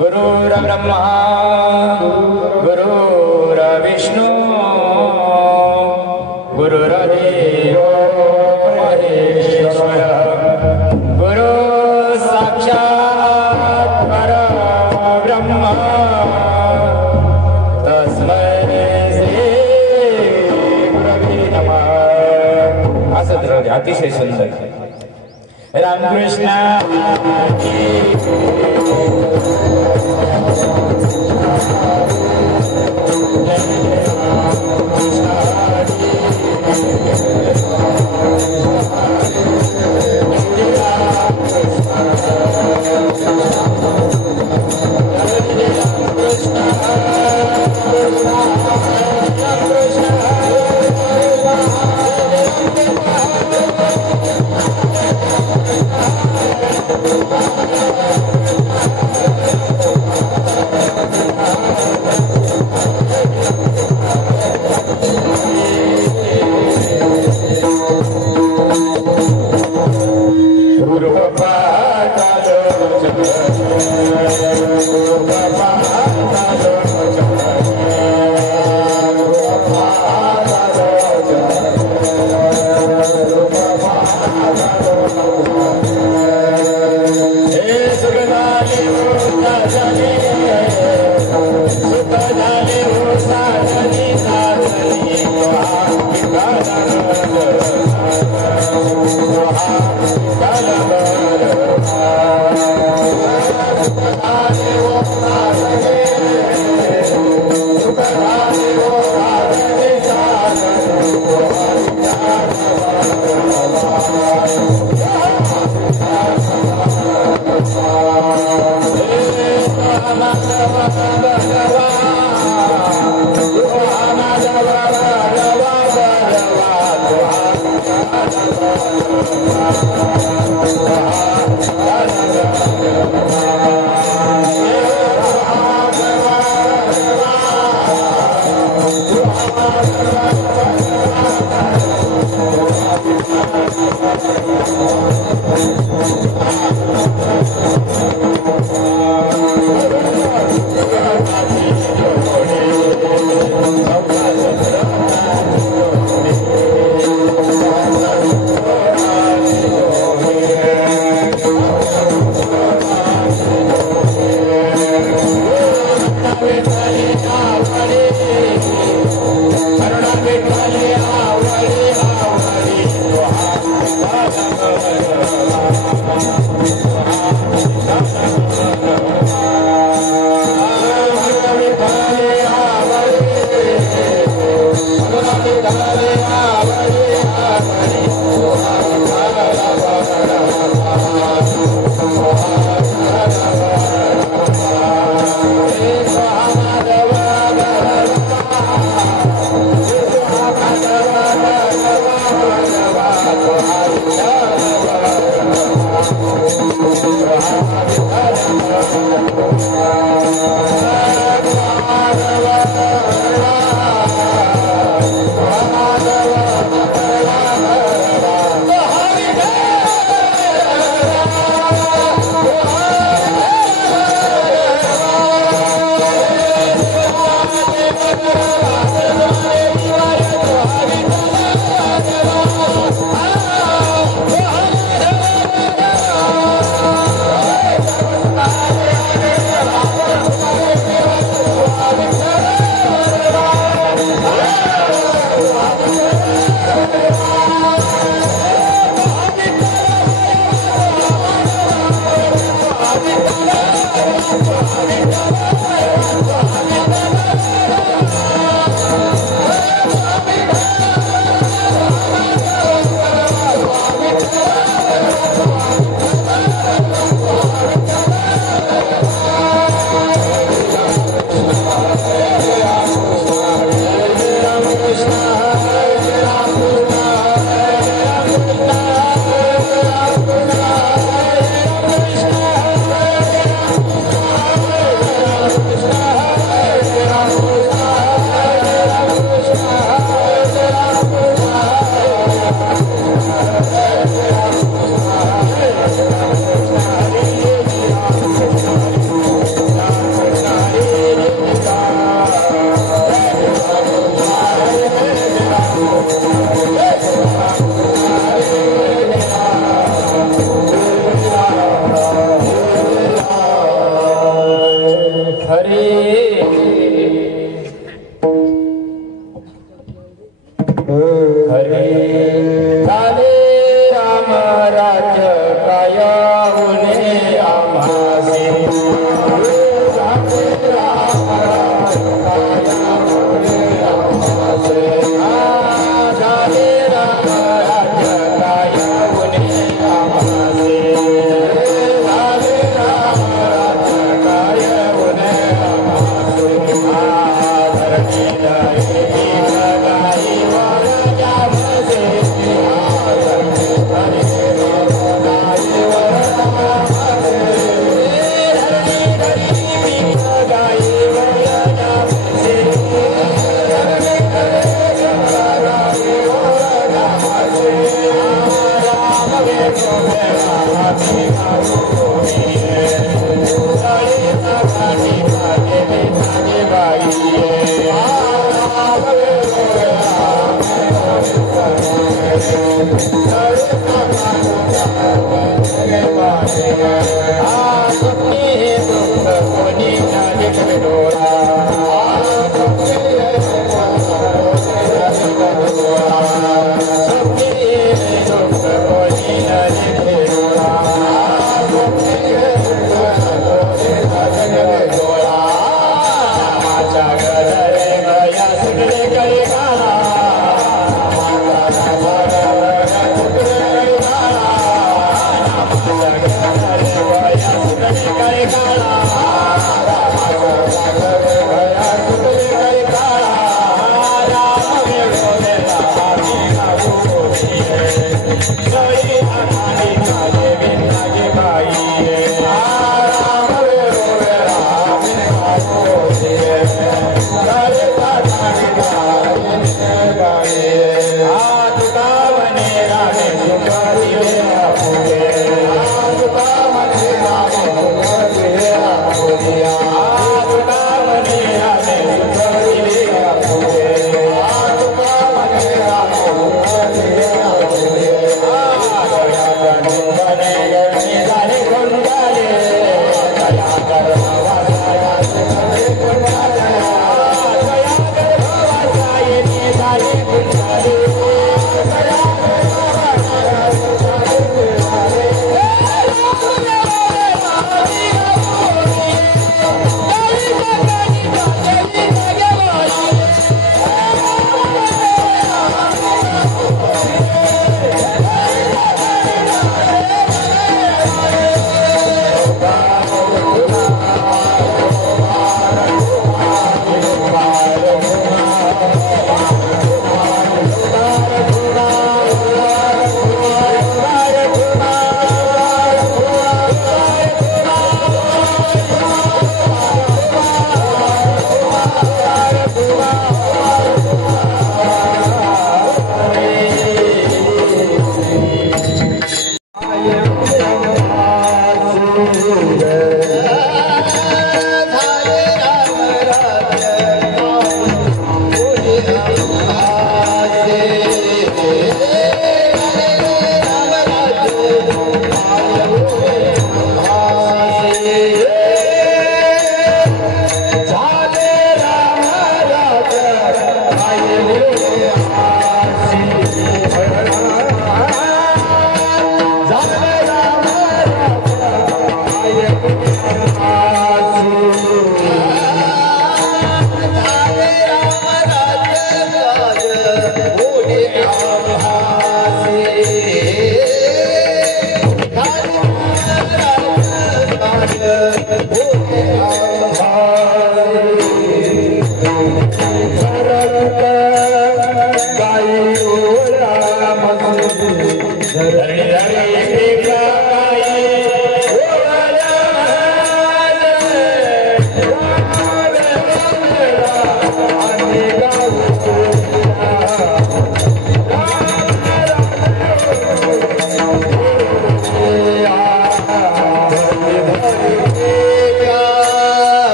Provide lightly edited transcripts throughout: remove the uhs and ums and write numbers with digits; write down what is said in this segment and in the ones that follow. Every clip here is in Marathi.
गुरुर्ब्रह्मा गुरुर्विष्णू गुरुर्देवो महेश्वर गुरु साक्षात् परब्रह्म तस्मै श्री गुरवे नमः। असं द्रव्य अतिशय सुंदर रामकृष्ण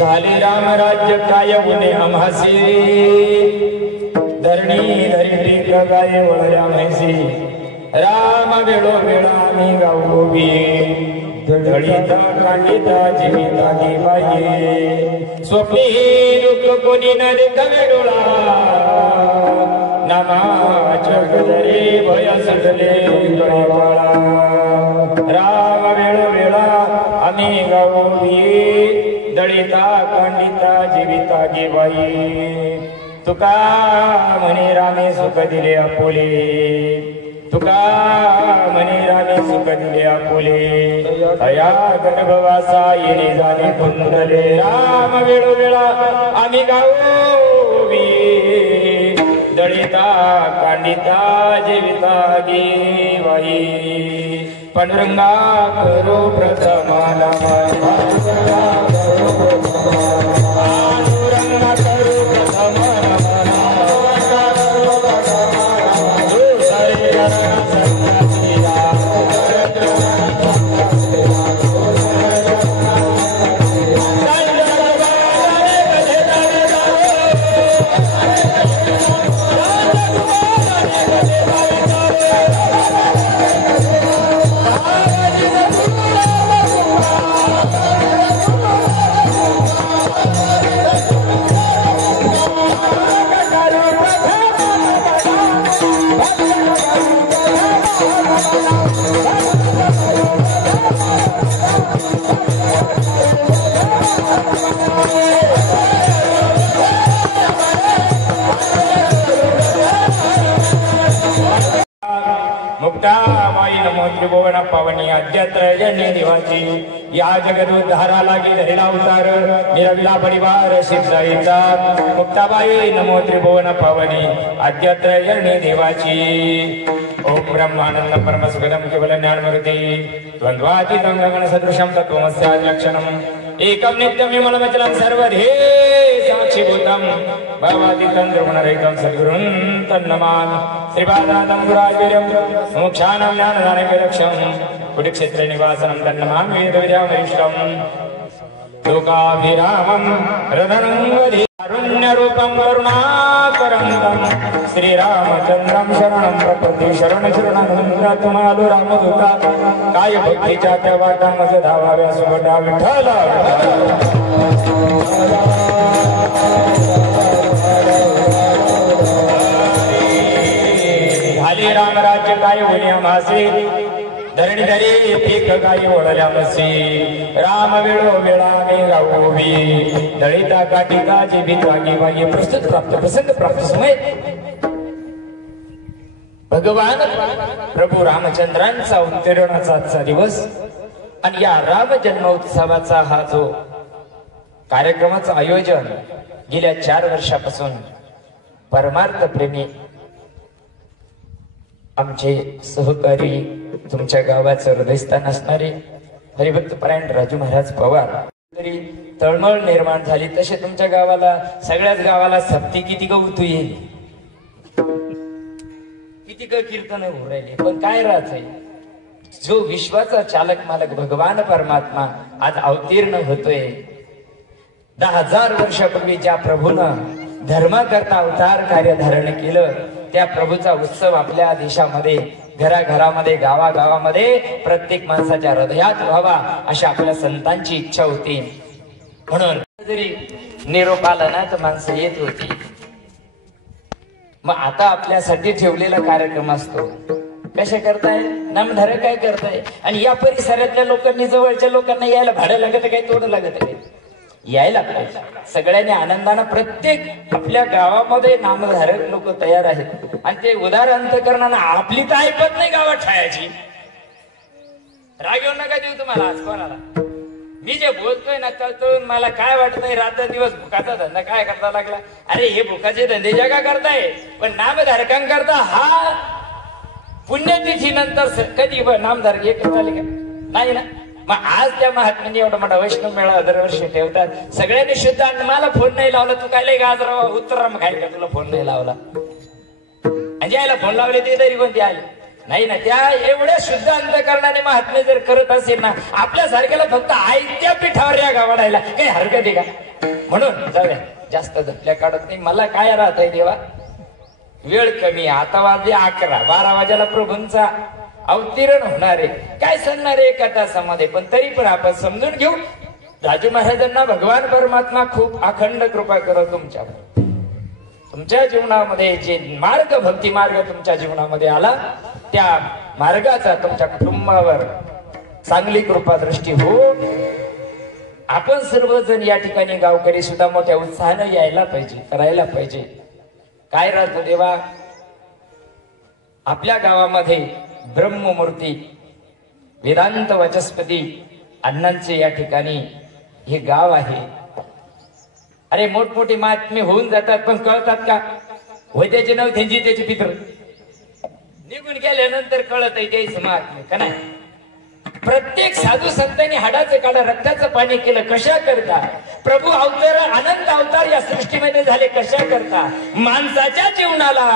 झाले राम राज्य काय गुणे आम्हासी धरणी धरी गाय वळल्या म्हैसी राम वेळो वेळा आम्ही गावोगी दळीता कांडिता जीविता गी बाई स्वप्नी दुःख कोणी न देखावे डोळा नामाच्या गजरे भया सजले गळी बाळा राम वेळो वेळा आम्ही गावोगी दळिता कांडिता जीविता गे बाई तुका म्हणे रामे सुख दिले आपुले तुका म्हणे रामे सुख दिले आपुले अया गर्भवासा येणे जाणे कुंडले राम वेळोवेळा आम्ही गावी दळिता कांडिता जीविता गे बाई पांडुरंगा करो प्रथमा मुक्ता बाई नमो त्रिभुवन पावनी अद्यत्र जन्य देवाची या जगदुद्धारा लागी धरिला अवतार निरविला परिवार सिद्धाईचा मुक्ताबाई नमो त्रिभुवन पावनी अद्यत्र जन्य देवाची ओम ब्रह्मानंद परमसुखदम केवल ज्ञानमूर्ति द्वंद्वातीतं गगन सदृशं तत्त्वमस्यादिलक्षणम् एकं नित्यं विमलमचलं सर्वधे साक्षीभूतं भवातीतं द्रवणरहितं सद्गुरुं तन्नमामि श्रीपादानं गुराचार्यं मोक्षानं ज्ञानदानं विलक्षणं कुटिक्षेत्रे निवासनं तन्नमामि वेदविद्यावरिष्ठं लोकाभिरामं हृदनं कारुण्यरूपं करुणाकरं श्रीरामचंद्रं शरणं प्रपद्ये शरणशरणानंदनाथमालो रामदूता काय भक्तीच्या त्या वाटामध्ये धावाव्या सुभटा विठ्ठला झाले रामराज्य काय होण्या मासे धरणी धरी पीक गाई ओढल्या मसी राम वेळो वेळा मे गावोवी दळिता काटिकाची भितागी वाई प्रस्तुत प्राप्त प्रसंग प्राप्त समय भगवान प्रभू रामचंद्रांचा अवतरणाचा आजचा दिवस आणि या राम जन्मोत्सवाचा हा जो कार्यक्रमाचं आयोजन गेल्या 4 वर्षापासून परमार्थ प्रेमी आमचे सहकारी तुमच्या गावाचं हृदयस्थान असणारे हरिभक्त परायण राजू महाराज पवार तरी तळमळ निर्माण झाली तसे तुमच्या गावाला सगळ्याच गावाला सप्ती किती गवतू येईल किती कीर्तन होऊ राहिले पण काय राहत आहे जो विश्वाचा चालक मालक भगवान परमात्मा आज अवतीर्ण होतोय 10,000 वर्षापूर्वी ज्या प्रभूनं धर्माकरता अवतार कार्य धारण केलं त्या प्रभूचा उत्सव आपल्या देशामध्ये घराघरामध्ये गावागावामध्ये प्रत्येक माणसाच्या हृदयात व्हावा अशा आपल्या संतांची इच्छा होती म्हणून जरी निरोप आला ना तर माणसं येत होती मग आता आपल्यासाठी ठेवलेला कार्यक्रम असतो कशा करताय नामधारक काय करताय आणि या परिसरातल्या लोकांनी जवळच्या लोकांना यायला भाडं लागत काय तोड लागत काय यायला पाहिजे सगळ्यांनी आनंदानं प्रत्येक आपल्या गावामध्ये नामधारक लोक तयार आहेत आणि ते उदार अंतकरणानं आपली तर ऐकत नाही गावात ठायाची राग येऊन नका देऊ तुम्हाला आज कोणाला मी जे बोलतोय ना कळतून मला काय वाटतंय रात्र दिवस भुकाचा धंदा काय करता लागला अरे हे भुकाचे धंदे जगा करताय पण नामधारकांकरता हा पुण्यतिथी नंतर कधी नामधारक एक झाले का नाही ना मग आज त्या महात्म्यांनी एवढा मोठा वैष्णव मेळा दरवर्षी ठेवतात सगळ्यांनी शुद्ध आणि मला फोन नाही लावला तू काय गाजरावा उत्तराम खाय का तुला फोन नाही लावला आणि ज्याला फोन लावले ते तरी कोणते आले नाही ना त्या एवढ्या शुद्ध अंतकरणाने महात्मे जर करत असेल ना आपल्या सारख्याला फक्त आयत्या पिठावर या गावाडायला काही हरकत आहे का म्हणून जाऊया जास्त धपल्या काढत नाही मला काय राहत आहे देवा वेळ कमी आता वाजले 11 12 वाजेला प्रभूंचा अवतीर्ण होणार आहे काय सांगणार आहे एका तासामध्ये पण तरी पण आपण समजून घेऊ राजू महाराजांना भगवान परमात्मा खूप अखंड कृपा करत तुमच्या जीवनामध्ये जे मार्ग भक्ती मार्ग तुमच्या जीवनामध्ये आला त्या मार्गाचा तुमच्या कुटुंबावर चांगली कृपा दृष्टी हो आपण सर्वजण या ठिकाणी गावकरी सुद्धा मोठ्या उत्साहाने यायला पाहिजे करायला पाहिजे काय राहतो देवा आपल्या गावामध्ये ब्रह्ममूर्ती वेदांत वचस्पती अण्णांचे या ठिकाणी हे गाव आहे अरे मोठमोठे महात्मे होऊन जातात पण कळतात का वैद्याचे नाव त्यांची त्याचे पित्र निघून गेल्यानंतर कळत आहे त्याच महात्मे का नाही प्रत्येक साधू संतांनी हाडाचं काढा रक्ताचं पाणी केलं कशा करता प्रभू अवतार अनंत अवतार या सृष्टीमध्ये झाले कशा करता माणसाच्या जीवनाला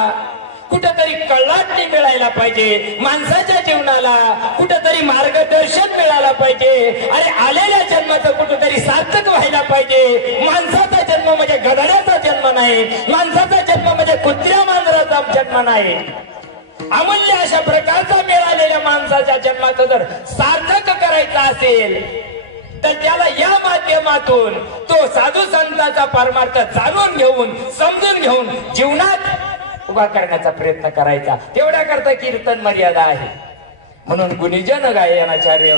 कुठेतरी कळाटी मिळायला पाहिजे माणसाच्या जीवनाला कुठेतरी मार्गदर्शन मिळायला पाहिजे अरे आलेल्या जन्माचं कुठेतरी सार्थक व्हायला पाहिजे माणसाचा जन्म म्हणजे गधड्याचा जन्म नाही माणसाचा जन्म म्हणजे कुत्र्या मांजराचा जन्म नाही अमूल्य अशा प्रकारचा मिळालेल्या माणसाच्या जन्माचं जर सार्थक करायचा असेल तर त्याला या माध्यमातून तो साधू संतांचा परमार्थ जाणून घेऊन समजून घेऊन जीवनात उभा करण्याचा प्रयत्न करायचा तेवढ्या करता कीर्तन मर्यादा आहे म्हणून गुणीजन गायनाचार्य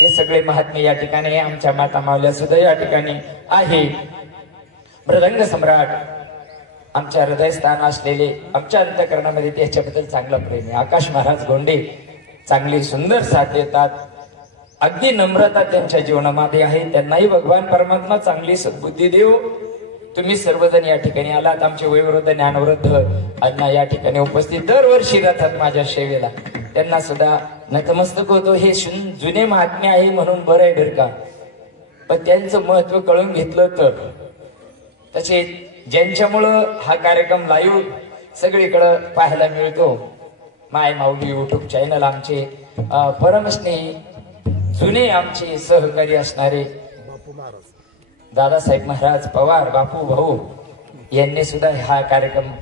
हे सगळे महात्मे या ठिकाणी आमच्या माता मावल्या सुद्धा या ठिकाणी आहे मृदंग सम्राट आमच्या हृदयस्थान असलेले आमच्या अंतकरणामध्ये त्याच्याबद्दल चांगलं प्रेम आहे आकाश महाराज गोंडे चांगली सुंदर साथ देतात. अगदी नम्रता त्यांच्या जीवनामध्ये आहे. त्यांनाही भगवान परमात्मा चांगली सद्बुद्धी देव. तुम्ही सर्वजण या ठिकाणी आलात. आमचे वयोवृद्ध ज्ञानवृद्ध अण्णा या ठिकाणी उपस्थित दरवर्षी राहतात माझ्या सेवेला. त्यांना सुद्धा नतमस्तक होतो. हे जुने महात्म्य आहे म्हणून बरं आहे बरं का. पण त्यांचं महत्व कळून घेतलं तर तसे ज्यांच्यामुळं हा कार्यक्रम लाईव्ह सगळीकडे पाहायला मिळतो. माय माऊली युट्यूब चॅनल आमचे परमस्नेही जुने आमचे सहकारी असणारे दादासाहेब महाराज पवार बापू भाऊ यांनी सुद्धा हा कार्यक्रम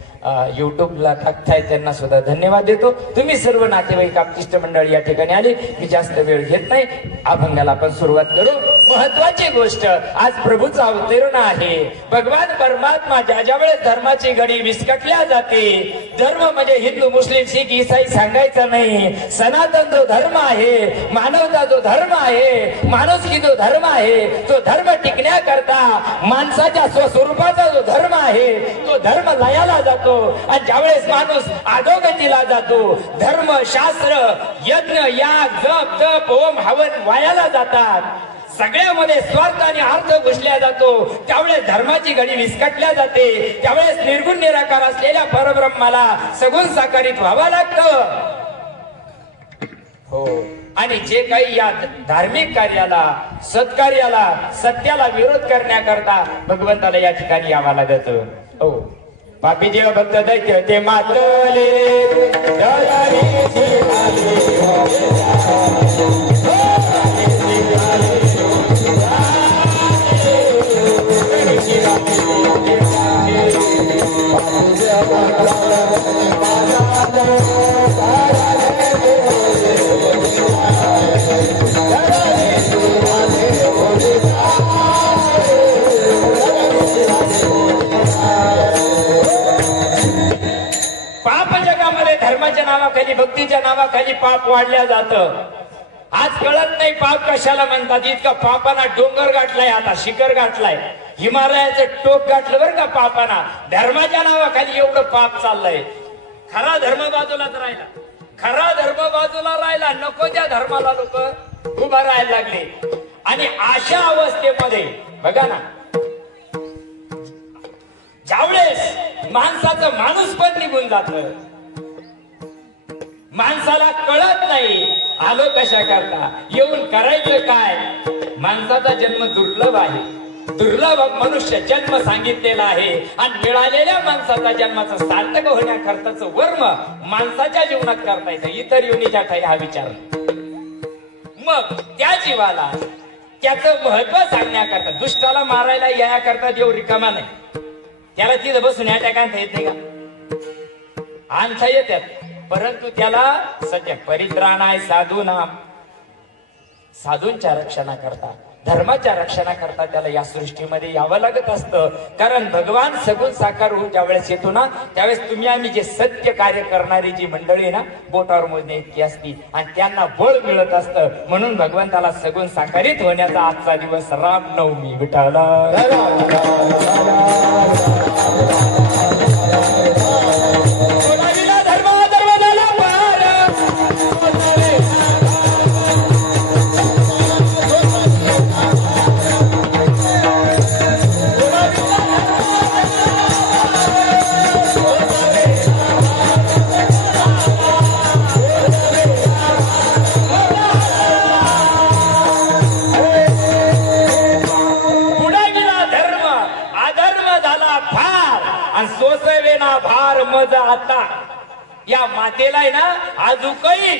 युट्यूबला टाकताय. त्यांना सुद्धा धन्यवाद देतो. तुम्ही सर्व नातेवाईक आप्तिष्ट मंडळी या ठिकाणी आली. मी जास्त वेळ घेत नाही. अभंगाला आपण सुरुवात करू. महत्वाची गोष्ट आज प्रभूचा अवतरण आहे. भगवान परमात्मा ज्या वेळेस धर्माची घडी विस्कटल्या जाते. धर्म म्हणजे हिंदू मुस्लिम शीख ईसाई सांगायचा नाही. सनातन जो धर्म आहे, मानवता जो धर्म आहे, माणुसकी जो धर्म आहे, तो धर्म टिकण्याकरता माणसाच्या स्वस्वरूपाचा जो धर्म आहे तो धर्म लयाला जातो. आणि ज्यावेळेस माणूस अधोगतीला जातो, धर्म शास्त्र यज्ञ याग जप तप होम हवन वायाला जातात. सगळ्यामध्ये स्वार्थ आणि अर्थ घुसल्या जातो. त्यावेळेस धर्माची घडी विस्कटल्या जाते. त्यावेळेस निर्गुण निराकार असलेल्या परब्रह्माला सगुण साकारित व्हावं लागतं. हो. आणि जे काही या धार्मिक कार्याला सत्कार्याला सत्याला विरोध करण्याकरता भगवंताला या ठिकाणी यावं लागत. हो. पापी जेव भक्त दैत्य ते मातले धर्माच्या नावाखाली भक्तीच्या नावाखाली पाप वाढल्या जातं. आज कळत नाही पाप कशाला म्हणतात. इतका पापाना डोंगर गाठलाय, आता शिखर गाठलाय, हिमालयाचं टोक गाठलं बरं का पापाना. धर्माच्या नावाखाली एवढं पाप चाललंय. खरा धर्म बाजूलाच राहिला. खरा धर्म बाजूला राहिला. नको त्या धर्माला लोक उभा राहायला लागले. आणि अशा अवस्थेमध्ये बघा ना, ज्यावेळेस माणसाचं माणूस पण निघून जात, माणसाला कळत नाही आलो कशा करता, येऊन करायचं काय. माणसाचा जन्म दुर्लभ आहे. दुर्लभ मनुष्य जन्म सांगितलेला आहे. आणि मिळालेल्या माणसाचा जन्माचं सार्थक होण्याकरताच वर्म माणसाच्या जीवनात करता येतं. इतर योनीच्या ठाई हा विचार. मग त्या जीवाला त्याचं महत्व सांगण्याकरता, दुष्टाला मारायला याकरता देव रिकामा नाही. त्याला तिथं बसून ह्या टाकांता येत नाही का? आणता येतात. परंतु त्याला सध्या परित्राणाय साधूनाम, साधूंच्या रक्षणाकरता धर्माच्या रक्षणाकरता त्याला या सृष्टीमध्ये यावं लागत असतं. कारण भगवान सगुण साकार होऊन ज्यावेळेस येतो ना, त्यावेळेस तुम्ही आम्ही जे सत्य कार्य करणारी जी मंडळी ना बोटावर मोजणे इतकी असती आणि त्यांना बळ मिळत असतं. म्हणून भगवंताला सगुण साकारित होण्याचा आजचा दिवस रामनवमी. विठाला आता या मातेला आहे ना, अजूनही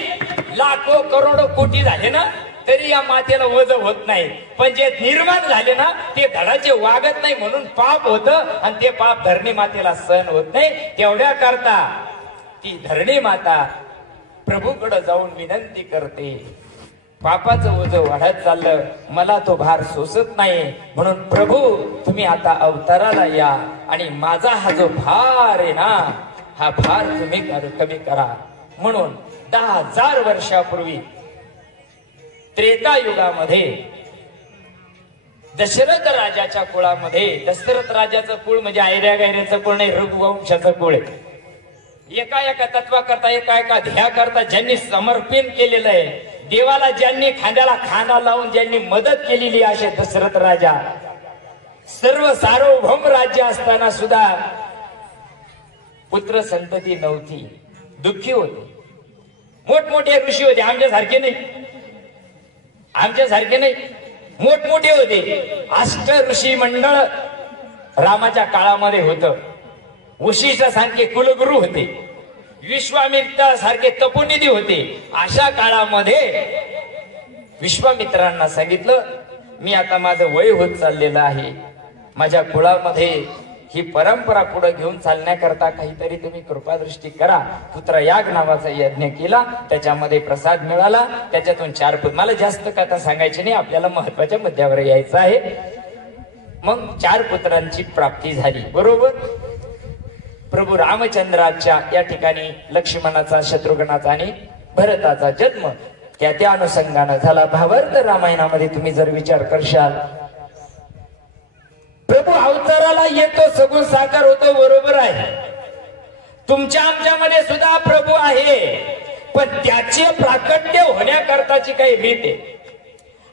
लाखो करोडो कोटी झाले ना तरी या मातेला वज होत नाही. पण जे निर्माण झाले ना ते धडाचे वागत नाही म्हणून पाप होतं. आणि ते पाप धरणी मातेला सहन होत नाही. तेवढ्या करता ती धरणी माता प्रभूकडे जाऊन विनंती करते. पापाचं ओझ वाढत चाललं, मला तो भार सोसत नाही. म्हणून प्रभू तुम्ही आता अवताराला या आणि माझा हा जो भार आहे ना, हा भार तुम्ही कमी करा. म्हणून 10,000 वर्षापूर्वी त्रेता युगामध्ये दशरथ राजाच्या कुळामध्ये, दशरथ राजाचं कुळ म्हणजे ऐऱ्या गैऱ्याचं कुळ नाही, रघुवंशाचं कुळ आहे. एका एका तत्वा करता एका एका ध्येया करता ज्यांनी समर्पण केलेलं आहे, देवाला ज्यांनी खांद्याला खांदा लावून ज्यांनी मदत केलेली, असे दशरथ राजा सर्व सार्वभौम राज्य असताना सुद्धा पुत्र संतती नव्हती, दुःखी होते. मोठमोठे ऋषी होते, आमच्यासारखे नाही, आमच्यासारखे नाही, मोठमोठे होते. अष्ट ऋषी मंडळ रामाच्या काळामध्ये होतं. वशिष्ठ सारखे कुलगुरू होते, विश्वामित्र सारखे तपोनिधी होते. अशा काळामध्ये विश्वामित्रांना सांगितलं, मी आता माझं वय होत चाललेलं आहे, माझ्या कुळामध्ये ही परंपरा पुढे घेऊन चालण्याकरता काहीतरी तुम्ही कृपादृष्टी करा. पुत्रयाग नावाचा यज्ञ केला, त्याच्यामध्ये प्रसाद मिळाला, त्याच्यातून 4 पुत्र. मला जास्त कथा सांगायची नाही, आपल्याला महत्वाच्या मुद्द्यावर यायचं आहे. मग 4 पुत्रांची प्राप्ती झाली. बरोबर, प्रभू रामचंद्राच्या या ठिकाणी लक्ष्मणाचा, शत्रुघ्नाचा आणि भरताचा जन्म त्या अनुषंगाने झाला. भावार्थ रामायणामध्ये तुम्ही जर विचार करशाल, प्रभू अवताराला येतो, सगुण साकार होतो, बरोबर आहे. तुमच्या आमच्यामध्ये सुद्धा प्रभू आहे, पण त्याचे प्राकट्य होण्याकरताची काही रीत आहे.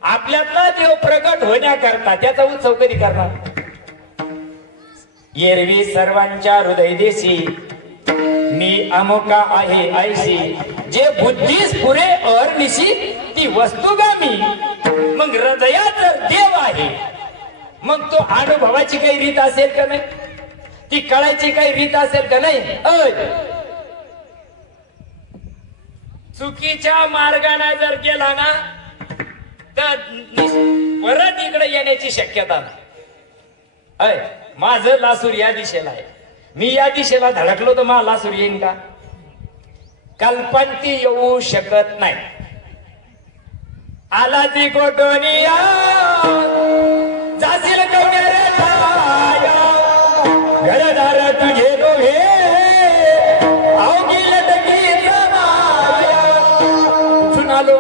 आपल्यातला देव प्रकट होण्याकरता त्याचा उत्सव कधी करणार? एरवी सर्वांच्या हृदय देशी मी अमुका आहे ऐशी, जे बुद्धीस पुरे अहर्निशी ती वस्तुगामी. मग हृदयात जर देव आहे, मग तो अनुभवाची काही रीत असेल का नाही? ती कळायची काही रीत असेल का नाही? चुकीच्या मार्गाने जर गेला ना तर परत इकडे येण्याची शक्यता नाही. माझं लासूर या दिशेला आहे, मी या दिशेला धडकलो तर मला लासूर येईन का? कल्पंती येऊ शकत नाही. आला ती कोटोनिया जाशील कवड्या घरदार तुझे दोघे अवघी लटकीचा माया. कुठून आलो,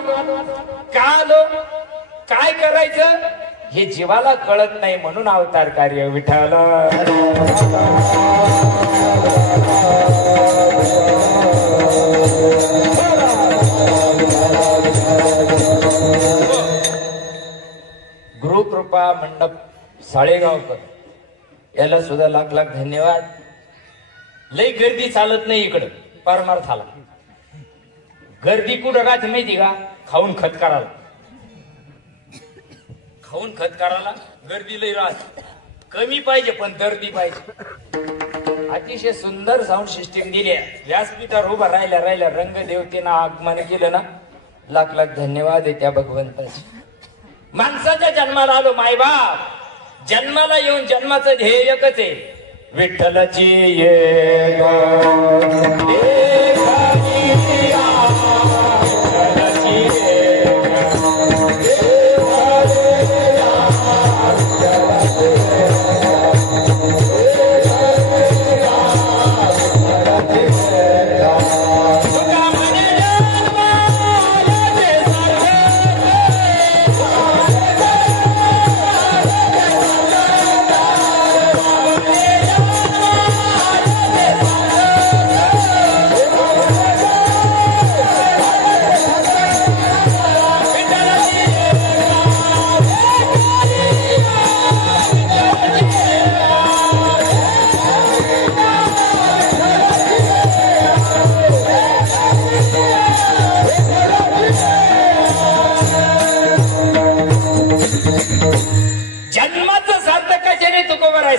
का आलो, काय करायचं हे जीवाला कळत नाही, म्हणून अवतार कार्य विठ्ठल. गुरुकृपा मंडप साळेगावकर याला सुद्धा लाख लाख धन्यवाद. लई गर्दी चालत नाही इकडं परमार्थाला. गर्दी कुठं राहते माहिती का? खाऊन खत करायला, खाऊन खत करायला गर्दी लई राहते. कमी पाहिजे पण गर्दी पाहिजे. अतिशय सुंदर साऊंड सिस्टीम दिली आहे. व्यासपीठावर उभा राहिल्या राहिल्या रंगदेवतेनं आगमन केलं ना, लाख लाख धन्यवाद आहे त्या भगवंताचे. माणसाच्या जन्माला आलो, मायबाप जन्माला येऊन जन्माचं ध्येय एकच आहे, विठ्ठलाची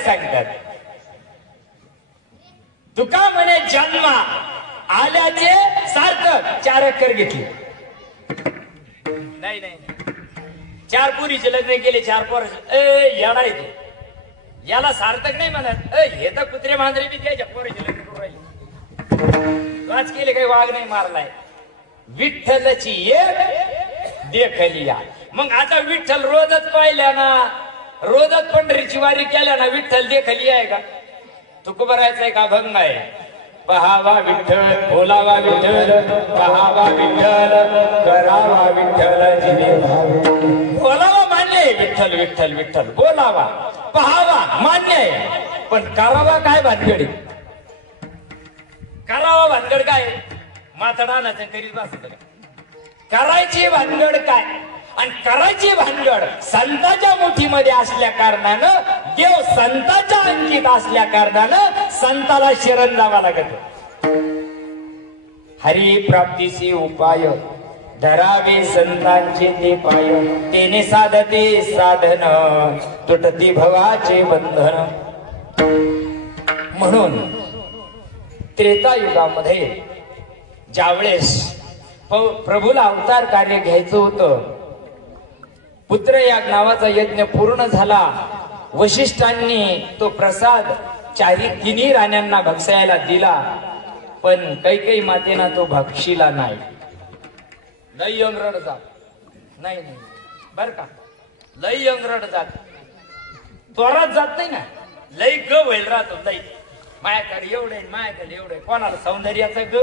सांगतात. तुका म्हणे जन्म आल्याचे सार्थक 4 अक्षर घेतली. नाही नाही, 4 पुरीचे लग्न केले, 4 पोर येणार येते, याला सार्थक नाही म्हणत. हे तर कुत्रे मांजरे बी द्यायच्या पोरीचे लग्न करून राहिले. वाच केले, काही वाघ नाही मारलाय. विठ्ठलची एक देखलिया. मग आता विठ्ठल रोजच पाहिल्या ना, रोजच पंढरीची वारी केल्या ना, विठ्ठल देखली आहे का? तुकोबरायचा आहे का भंग आहे? पहावा विठ्ठल, बोलावा विठ्ठल, पहावा विठ्ठल, करावा विठ्ठल जिने भावे. बोलावा मान्य आहे, विठ्ठल विठ्ठल विठ्ठल. बोलावा पहावा मान्य आहे, पण करावा काय भानगडी? करावं भानगड काय? मातडानाचं करीत बसत का? करायची भानगड काय? आणि करायची भानगड संतांच्या मुठीमध्ये असल्या कारणानं, देव संतांच्या अंकित असल्या कारणानं संताला शरण जावा लागत. हरी प्राप्तीचे उपाय धरावे संतांचे ते पाय, तेने साधते साधन तुटती भवाचे बंधन. म्हणून त्रेतायुगामध्ये ज्यावेळेस प्रभूला अवतार कार्य घ्यायचं होतं, पुत्रयाग नावाचा यज्ञ पूर्ण झाला. वशिष्ठांनी तो प्रसाद तिन्ही राण्यांना भक्षायला दिला, पण कैकेयी मातेना तो भक्षिला नाही. लई अंगरड जात नाही बर का, लई अंगरड जात, त्वरात जात नाही ना, लई ग व्हायला राहतो. लई मायाकडे एवढे, मायाकडे एवढे, कोणाला सौंदर्याचा ग,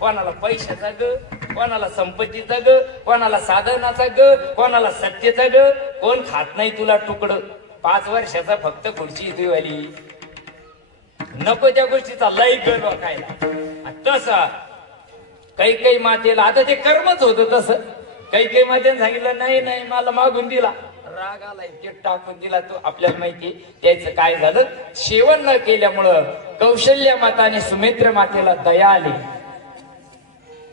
कोणाला पैशाचा ग, कोणाला संपत्तीचा ग, कोणाला साधनाचा ग, कोणाला सत्तेचा ग. कोण खात नाही तुला तुकडं? 5 वर्षाचा फक्त खुर्ची इथे वाली, नको त्या गोष्टीचा लई ग खायला. तसा कैकेयी मातेला आता ते कर्मच होतं तसं. कैकेयी मातेने सांगितलं नाही नाही मला मागून दिला, राग आला, ते टाकून दिला. तो आपल्याला माहिती त्याचं काय झालं. सेवन न केल्यामुळं कौशल्य माताने सुमित्र मातेला दया आली.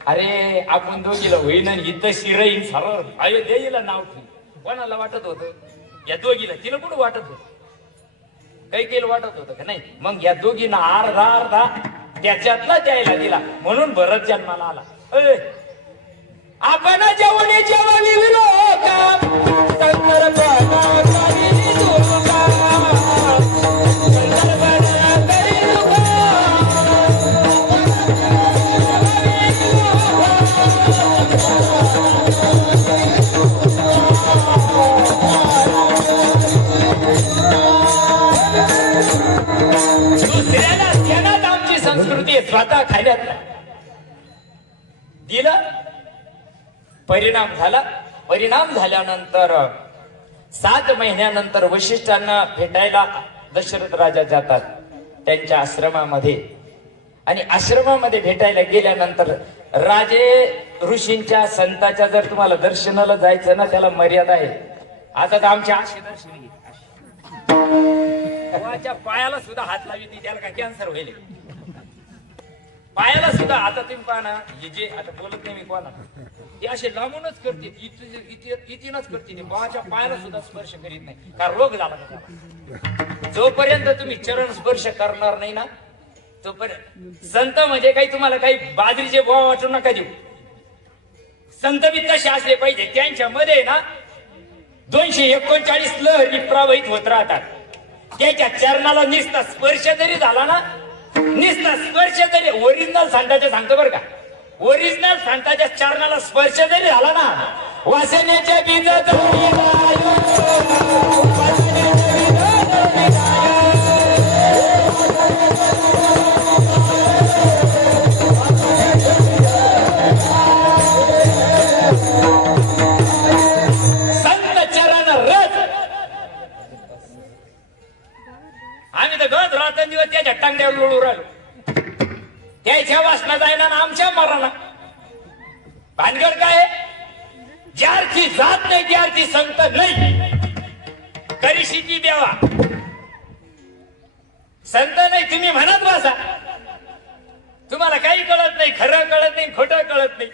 अरे आपण दोघीला होईन इथं शिरईन सरळ अयोध्येला नाव ठेवून. कोणाला वाटत होतं? या दोघीला. तिला कुठं वाटत होत? कैकेयीला वाटत होतं का नाही? मग या दोघींना अर्धा अर्धा त्याच्यातला द्यायला दिला, म्हणून भरत जन्माला आला. आपण जेवणी जेवणी दुसऱ्याला ध्यानात आमची संस्कृती स्वतः खाण्यात दिलं. परिणाम झाला. परिणाम झाल्यानंतर 7 महिन्यानंतर वशिष्ठांना भेटायला दशरथ राजा जातात त्यांच्या आश्रमामध्ये. आणि आश्रमामध्ये भेटायला गेल्यानंतर राजे ऋषींच्या संतांच्या जर तुम्हाला दर्शनाला जायचं ना, त्याला मर्यादा आहे. आता तर आमच्या अशी दर्शन घे, देवाच्या पायाला सुद्धा हात लावी ती, त्याला का कॅन्सर होईल पायाला सुद्धा. आता तुम्ही पाहा ना, हे जे आता बोलत नाही मी कोणा, ते असे लांबूनच करते, इथूनच करते, देवाच्या पायाला सुद्धा स्पर्श करीत नाही. का रोग झाला का? जोपर्यंत तुम्ही चरण स्पर्श करणार नाही ना, तोपर्यंत संत म्हणजे काही तुम्हाला काही बाजरीचे बोवा वाटू नका देऊ. संत बी कसे असले पाहिजे, त्यांच्यामध्ये ना 239 लहरी प्रवाहित होत राहतात. त्याच्या चरणाला निस्ता स्पर्श जरी झाला ना, निस्ता स्पर्श जरी, ओरिजिनल संतांचे सांगतो बरं का, ओरिजिनल संतांच्या चरणाला स्पर्श जरी झाला ना, वासनेच्या बीजात संत चरण रथ. आम्ही तर गज रात्रंदिवस त्याच्या टांगड्यावर लोळू राहिलो. त्याच्या वासना जायना ना आमच्या मराना. भानगड काय? ज्यार्थी जात नाही त्यार्थी संत नाही. करीशी की देवा संत नाही तुम्ही म्हणत बसा. तुम्हाला काही कळत नाही, खरं कळत नाही, खोटं कळत नाही.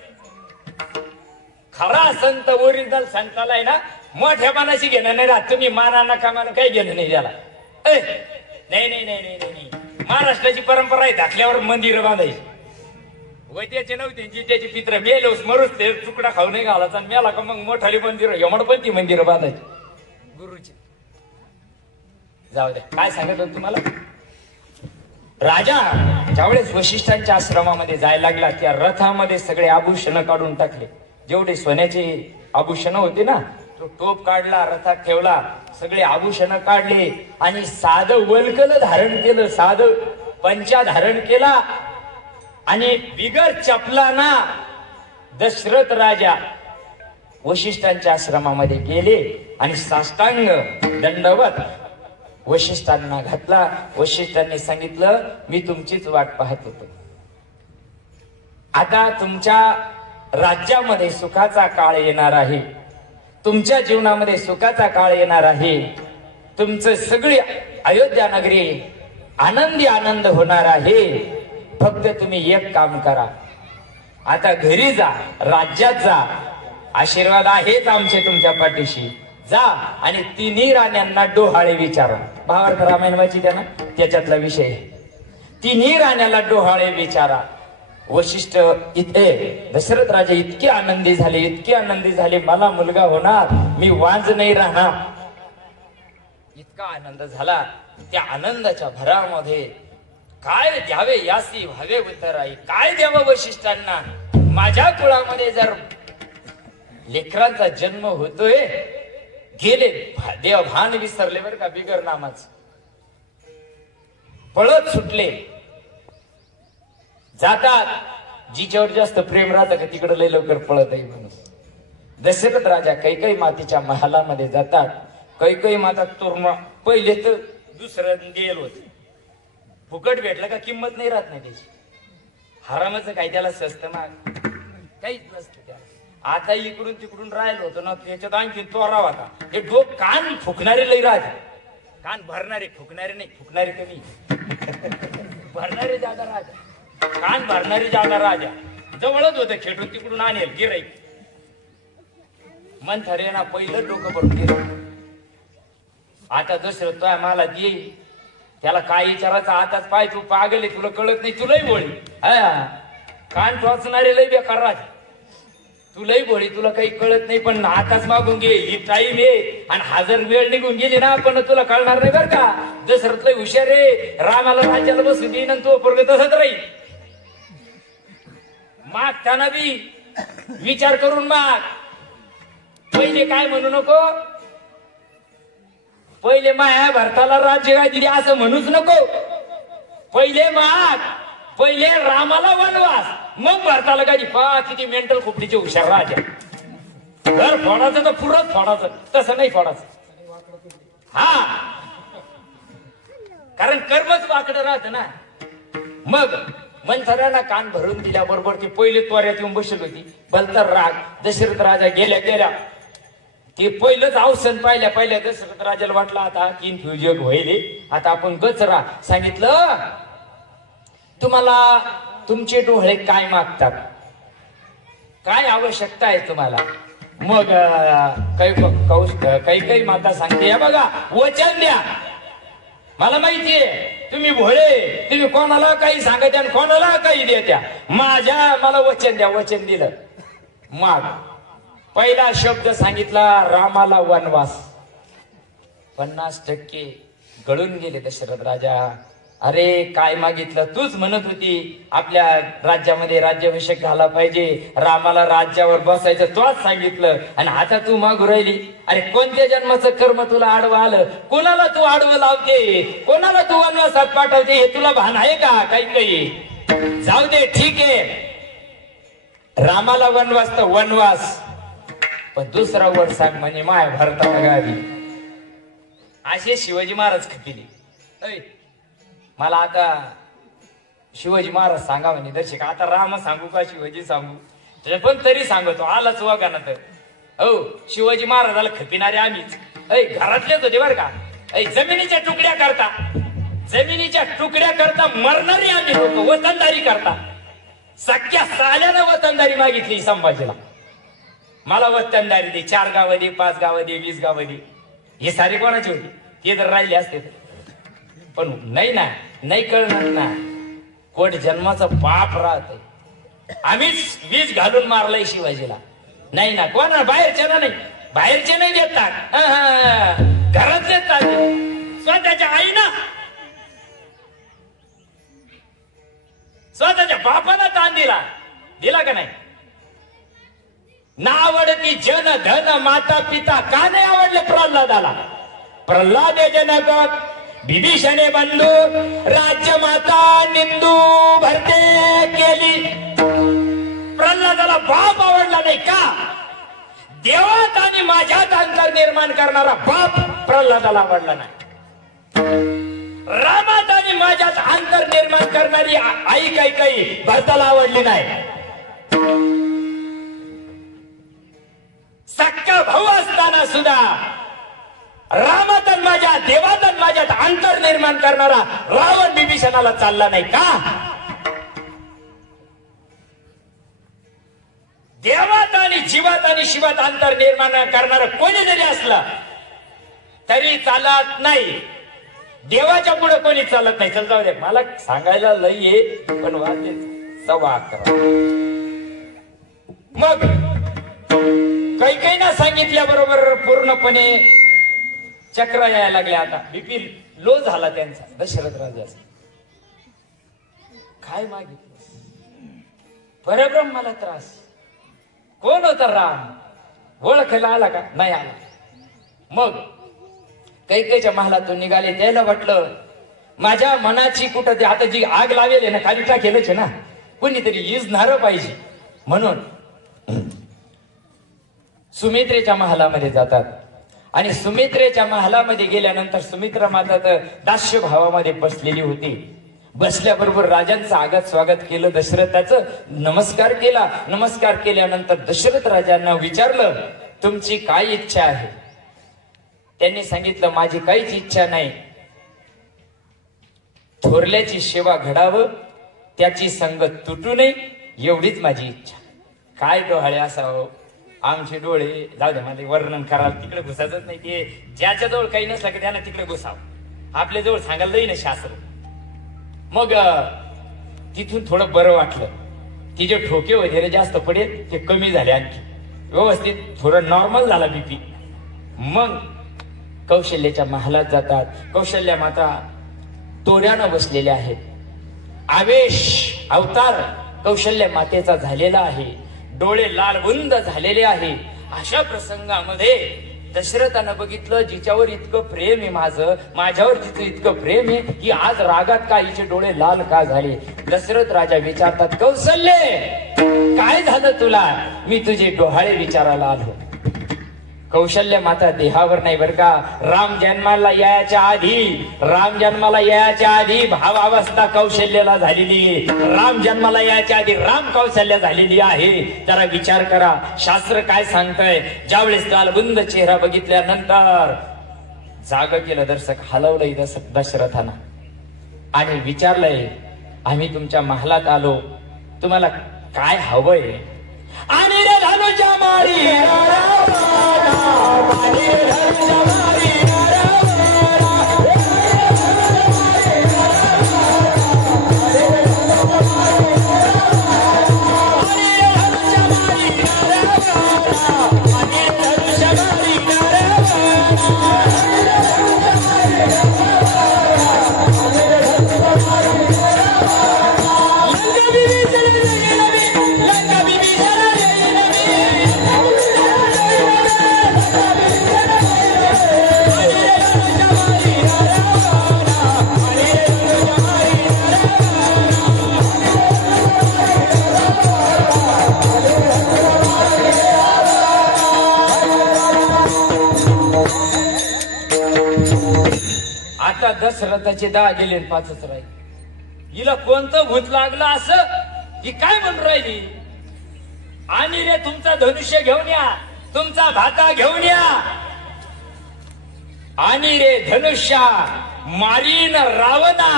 खरा संत ओरिजिनल संताला आहे ना मोठ्या मानाशी घेणं नाही राहत. तुम्ही माना नका माना काही घेणं नाही त्याला. नाही नाही नाही नाही नाही. महाराष्ट्राची परंपरा आहे धाकल्यावर मंदिर बांधायची. वय त्याचे नव्हते त्याची पित्र मेलोस मरूस ते तुकडा खाऊ नाही घालायचा. मेला का मग मोठाली मंदिर यमडपंथी मंदिर बांधायची गुरुची. जाऊ द्या काय सांगत होत तुम्हाला. राजा ज्यावेळेस वशिष्ठांच्या आश्रमामध्ये जायला लागला, त्या रथामध्ये सगळे आभूषण काढून टाकले. जेवढे सोन्याचे आभूषण होते ना, तो टोप काढला, रथात ठेवला, सगळे आभूषण काढले आणि साधं वल्कल धारण केलं, साधं पंचा धारण केला. आणि बिगर चपलाना दशरथ राजा वशिष्ठांच्या आश्रमामध्ये गेले आणि साष्टांग दंडवत वशिष्ठांना घातला. वशिष्ठांनी सांगितलं, मी तुमचीच वाट पाहत होतो. आता तुमच्या राज्यामध्ये सुखाचा काळ येणार आहे, तुमच्या जीवनामध्ये सुखाचा काळ येणार आहे, तुमचं सगळी अयोध्या नगरी आनंदी आनंद होणार आहे. फक्त तुम्ही एक काम करा, आता घरी जा, राज्यात जा, आशीर्वाद आहेच आमचे तुमच्या पाठीशी. जा आणि तिन्ही राण्यांना डोहाळे विचारा. भावार्थ रामायण वाची द्या ना, त्याच्यातला विषय. तिन्ही राण्याला डोहाळे विचारा. वशिष्ठ इथे दशरथ राजे इतके आनंदी झाले, इतके आनंदी झाले, मला मुलगा होणार, मी वांज नाही राहणार. इतका आनंद झाला. त्या आनंदाच्या भरामध्ये काय द्यावे यासी व्हावे उत्तराई. काय द्यावं वशिष्ठांना? माझ्या कुळामध्ये जर लेकरांचा जन्म होतोय, गेले देव भान विसरले बर का, बिगर नामाच पळत सुटले. जातात जिच्यावर जास्त प्रेम राहतं का तिकडे लय लवकर पळत आहे म्हणून. दशरथ राजा कैकई मातेच्या महालामध्ये जातात. कैकई माता तोरणा पहिले तर दुसरं गेल होत. फुकट भेटलं का किंमत नाही राहत नाही त्याची. हरामाचं काय त्याला स्वस्त ना काहीच नसतं त्याला. आता इकडून तिकडून राहिलो होतो ना, त्याच्यात आणखी तोरा होता. हे डोक कान फुकणारे लई राहते. कान भरणारे, फुकणारे नाही. फुकणारे कमी, भरणारे जागा राजा. कान भरणारी जागा राजा. जवळच होतं, खेटून तिकडून आणेल गिराईक. मंथरे ना पहिलं डोकं भरून गेलं. आता दशरथ तो मला दे, त्याला काय विचारायचं? आताच पाय, तू पागल आहे, तुला कळत नाही, तुलाही बोळी. कान टोचणारे लई बेकार राजा. तुलाही बोळी, तुला काही कळत नाही, पण आताच मागून घे, ही टाईम आहे. आणि हजार वेळ निघून गेली ना, पण तुला कळणार नाही बर का. दशरथ लई हुशार आहे, रामाला राज्याला बसून देईन आणि तो पोरग तसंच राहील. मागताना बी विचार करून माग. पहिले काय म्हणू नको, पहिले माया भरताला राज्य काय दिली असं म्हणूच नको. पहिले माग, पहिले रामाला वनवास, मग भरताला काय. पा किती मेंटल खोपडीचे हुशार राजा. घर फोडायचं तर पुरत फोडायचं, तसं नाही फोडायचं. हा, कारण कर्मच वाकडं राहतं ना. मग मंथराला कान भरून दिल्याबरोबर ती पहिले त्वऱ्यात येऊन बसली होती. बलतर राग. दशरथ राजा गेल्या गेल्या ते पहिलंच अवसन पाहिल्या पाहिल्या दशरथ राजाला वाटलं आता तीन फ्युजग व्हायले, आता आपण गचरा. सांगितलं तुम्हाला तुमचे डोळे काय मागतात, काय आवश्यकता आहे तुम्हाला? मग काही माता सांगते, या बघा वचन द्या. मला माहितीये तुम्ही भोळे, तुम्ही कोणाला काही सांगत्या आणि कोणाला काही देत्या. मला वचन द्या. वचन दिलं. माग पहिला शब्द सांगितला, रामाला वनवास. 50% गळून गेले दशरथ राजा. अरे काय मागितलं? तूच म्हणत होती आपल्या राज्यामध्ये राज्याभिषेक झाला पाहिजे, रामाला राज्यावर बसायचं, तूच सांगितलं, आणि आता तू मागू राहिली. अरे कोणत्या जन्माचं कर्म तुला आडवं आलं? कोणाला तू आडवं लावते? कोणाला तू वनवासात पाठवते? हे तुला भान आहे का? काही जाऊ दे, ठीक आहे, रामाला वनवास तर वनवास, पण दुसरा वर सांग म्हणजे माय भरताला गावी. असे शिवाजी महाराज खपिले. मला आता शिवाजी महाराज सांगा म्हणे दर्शक. आता राम सांगू का शिवाजी सांगू? पण तरी सांगतो, आलाच वागा ना तर. हो, शिवाजी महाराजाला खपिणारे आम्हीच. घरातलेच होते बर का. जमिनीच्या तुकड्या करता, जमिनीच्या तुकड्या करता मरणारी आम्ही लोक. वतनदारी करता, सख्या साल्यानं वतनदारी मागितली संभाजीला. मला वतनदारी दे, 4 गावं दे, 5 गावं दे, 20 गावं दे. हे सारे कोणाचे होते? ते जर राहिले असते पण नाही ना, नाही कळणार ना. कोट जन्माचं पाप राहत. आम्हीच वीज घालून मारलंय शिवाजीला. नाही ना, कोणा बाहेरच्या ना, नाही बाहेरचे नाही देतात, घरात देतात. स्वतःच्या आईना, स्वतःच्या बापाला ताण दिला का नाही? ना आवडती जन धन माता पिता, का नाही आवडले प्रल्हादाला? प्रल्हाद जनक विभीषणे बंधू, राज्य माता निंदू भरते केली. प्रल्हादाला बाप आवडला नाही का? देवात आणि माझ्यात अंतर निर्माण करणारा बाप प्रल्हादाला आवडला नाही. रामात आणि माझ्यात अंतर निर्माण करणारी आई काही भरताला आवडली नाही. सक्का भाऊ असताना सुद्धा रामात माझ्या देवात माझ्यात अंतर निर्माण करणारा रावण विभीषणाला चालला नाही का? देवात आणि जीवात आणि शिवात अंतर निर्माण करणारा कोणी जरी असला तरी चालत नाही. देवाच्या पुढे कोणी चालत नाही. चल जाऊ दे, मला सांगायला लई आहे पण वाजले 11:15. मग काही ना सांगितल्याबरोबर पूर्णपणे चक्र यायला लागले. आता बीपी लो झाला त्यांचा. दशरथ राजाचा काय मागितलं? परब्रह्माला त्रास. कोण होता राम? ओळखायला आला का? नाही आला. मग कैकेच्या महालातून निघाले. त्याला वाटलं माझ्या मनाची कुठं ते आता जी आग लावेल ना खाली टाकेलच ना, कोणीतरी इजणार पाहिजे. म्हणून सुमित्रेच्या महालामध्ये जातात आणि सुमित्रेच्या महालामध्ये गेल्यानंतर सुमित्रा माता तर दास्य भावामध्ये बसलेली होती. बसल्याबरोबर राजांचं आगत स्वागत केलं. दशरथाचं नमस्कार केला. नमस्कार केल्यानंतर दशरथ राजांना विचारलं तुमची काय इच्छा आहे? त्यांनी सांगितलं माझी काहीच इच्छा नाही. थोरल्याची सेवा घडावं, त्याची संगत तुटू नये एवढीच माझी इच्छा. काय डोहाळे असावं आमचे डोळे. जाऊ दे, मला वर्णन करायला तिकडे घुसायचंच नाही. ते ज्याच्या जवळ काही नसलं की त्यांना तिकडे घुसावं. आपल्या जवळ सांगायला नाही ना शास्त्र. मग तिथून थोडं बरं वाटलं. तिचे ठोके वगैरे जास्त पडेल ते कमी झाले, आणखी व्यवस्थित थोडं नॉर्मल झाला बीपी. मग कौशल्याच्या महालात जातात. कौशल्या माता तोऱ्यानं बसलेल्या आहेत. आवेश अवतार कौशल्य मातेचा झालेला आहे. डोळे लालबुंद झालेले आहे. अशा प्रसंगामध्ये दशरथानं बघितलं जिच्यावर इतकं प्रेम आहे माझं, माझ्यावर तिचं इतकं प्रेम आहे की आज रागात का हिचे डोळे लाल का झाले? दशरथ राजा विचारतात कौशल्य काय झालं तुला? मी तुझे डोहाळे विचारायला आलो. कौशल्य माता देहावर नाही बर का. राम जन्माला यायच्या आधी भावावस्था कौशल्याला झालेली. राम जन्माला यायच्या आधी राम कौशल्य झालेली आहे. जरा विचार करा शास्त्र काय सांगतंय. ज्यावेळेस लालबुंद चेहरा बघितल्यानंतर जाग केलं दर्शक, हलवलंय दशरथानं आणि विचारलंय आम्ही तुमच्या महालात आलो, तुम्हाला काय हवंय? आणि रे धनुजा मारी दशरथाचे 10 गेले 5च राहिले. हिला कोणतं भूत लागलं असं? ही काय म्हणून राहिली? आणि रे तुमचा धनुष्य घेऊन या, तुमचा भाता घेऊन या. आणि रे धनुष्या मारीन रावणा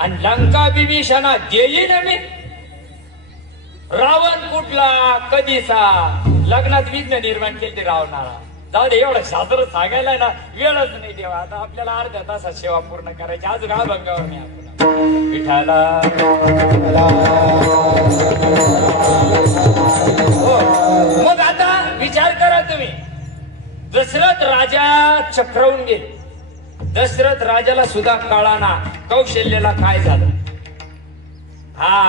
आणि लंका विभीषणा देईन मी. रावण कुठला कधीचा? लग्नात विघ्न निर्माण केले ते रावणाला. जाऊ दे, एवढं शास्त्र सांगायला ना वेळच नाही देवा. आता आपल्याला अर्ध्या तासात सेवा पूर्ण करायची. अजून हा भंगावर नाही आपण विठाला. मग आता विचार करा तुम्ही. दशरथ राजा चक्रावून गेले. दशरथ राजाला सुद्धा कळाना कौशल्याला काय झालं. हा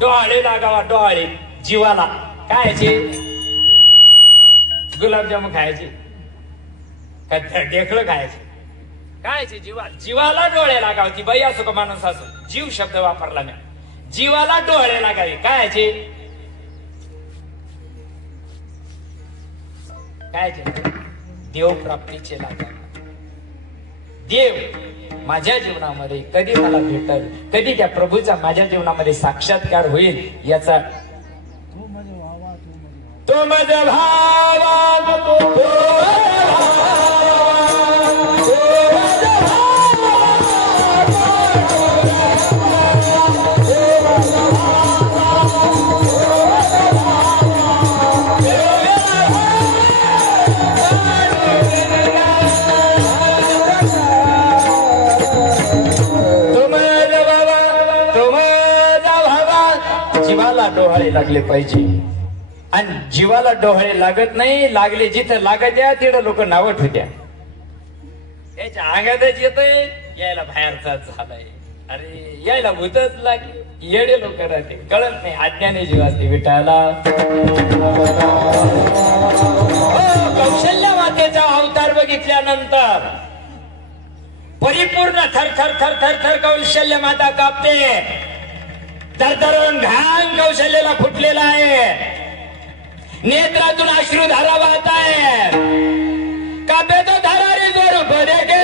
डोहाळे लागावा, डोहाळे जीवाला. कायचे? गुलाबजामुन खायचे का ढेकळं खायचे? कायचे? जीवाला डोळे लागावती. बाई असो का माणूस असो, जीव शब्द वापरला मी. जीवाला डोळे लागावे. कायचे? देव प्राप्तीचे लागावे. देव माझ्या जीवनामध्ये कधी मला भेटल, कधी त्या प्रभूचा माझ्या जीवनामध्ये साक्षात्कार होईल याचा तो मज भावा डोहाळे लागले पाहिजे आणि जीवाला डोहाळे लागत नाही, लागले जिथं लागत्या तिथं लोक नावं ठेवत्या. याच्या अंगातच येतंय, यायला बाहेरचा झालाय, अरे यायला भूतच लागले, येडे लोक राहते, कळत नाही, अज्ञानी जीव असते विटायला. कौशल्य मातेचा अवतार बघितल्यानंतर परिपूर्ण थर थर थर थर थर कौशल्य माता कापते. तरतरून घाम कौशल्याला फुटलेला आहे, नेत्रातून अश्रुधारा वाहत आहे. कापे तो धरारी स्वरूप देखे,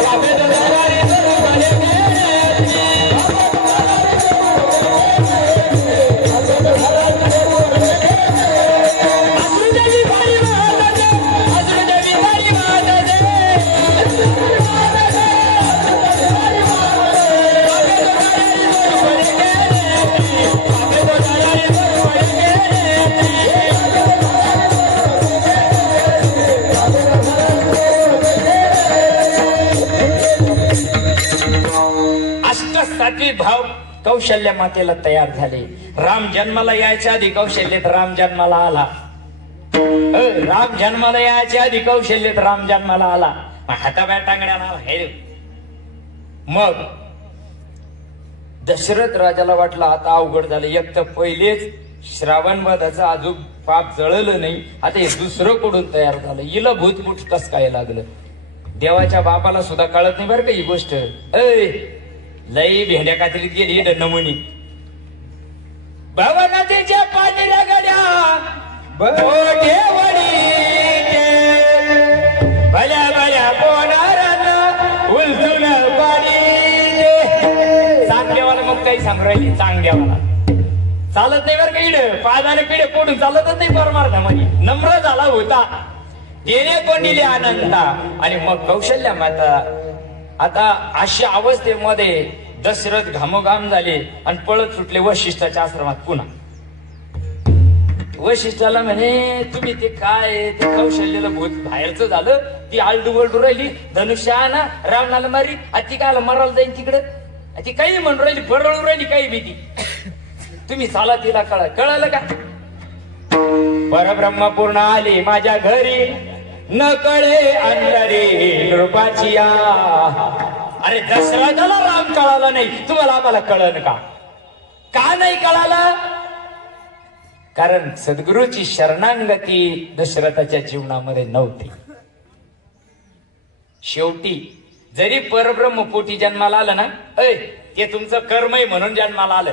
कापे तो धरारी स्वरूप देखे, अश्रुदेवी भारी वाहत दे, अश्रुदेवी भारी वाहत दे. सात्विक भाव कौशल्य मातेला तयार झाले. राम जन्माला यायच्या आधी कौशल्यत राम जन्माला आला. राम जन्माला यायच्या आधी कौशल्यत राम जन्माला आला. हाताबाया टांगण्याला हे मग दशरथ राजाला वाटलं आता अवघड झालं. एक तर पहिलेच श्रावण वधाचं अजून पाप जळलं नाही, आता हे दुसरं कडून तयार झालं. हिला भूतपूट कस काय लागलं. देवाच्या बापाला सुद्धा कळत नाही बरं का ही गोष्ट. लई भेंड्या कात्रीत गेली नमुनी भवनातीच्या पाण्याला गड्या मोठे वडी भल्या भल्या बोनारांना उलसून पाणी. चांगदेवाला मग काही सांगू राहिली, चांगदेवाला चालत नाही बरं का इड पादाने पिढे पोडून चालतच नाही परमार्थामध्ये. नम्र झाला होता, देणे पण दिले आनंदा. आणि मग कौशल्य माता आता अशा अवस्थेमध्ये दशरथ घामोघाम झाले आणि पळत सुटले वशिष्ठाच्या आश्रमात. पुन्हा वशिष्ठाला म्हणे तुम्ही ते काय ते कौशल्याला भूत बाहेरचं झालं, ती आलडू वळडू राहिली, धनुष्य आणा, रावणाला मारी, ती काय मरायला जाईल तिकडं, ती काही म्हणून राहिली, बरळू राहिली काही भीती. तुम्ही चाला तिला कळालं का. परब्रह्म पूर्ण आले माझ्या घरी, न कळे अंतरी रूपाची. अरे दशरथाला राम कळाला नाही, तुम्हाला आम्हाला कळलं का नाही कळालं. कारण सद्गुरूची शरणांगती दशरथाच्या जीवनामध्ये नव्हती. शेवटी जरी परब्रह्म पोटी जन्माला आलं ना, ते तुमचं कर्मय म्हणून जन्माला आलं.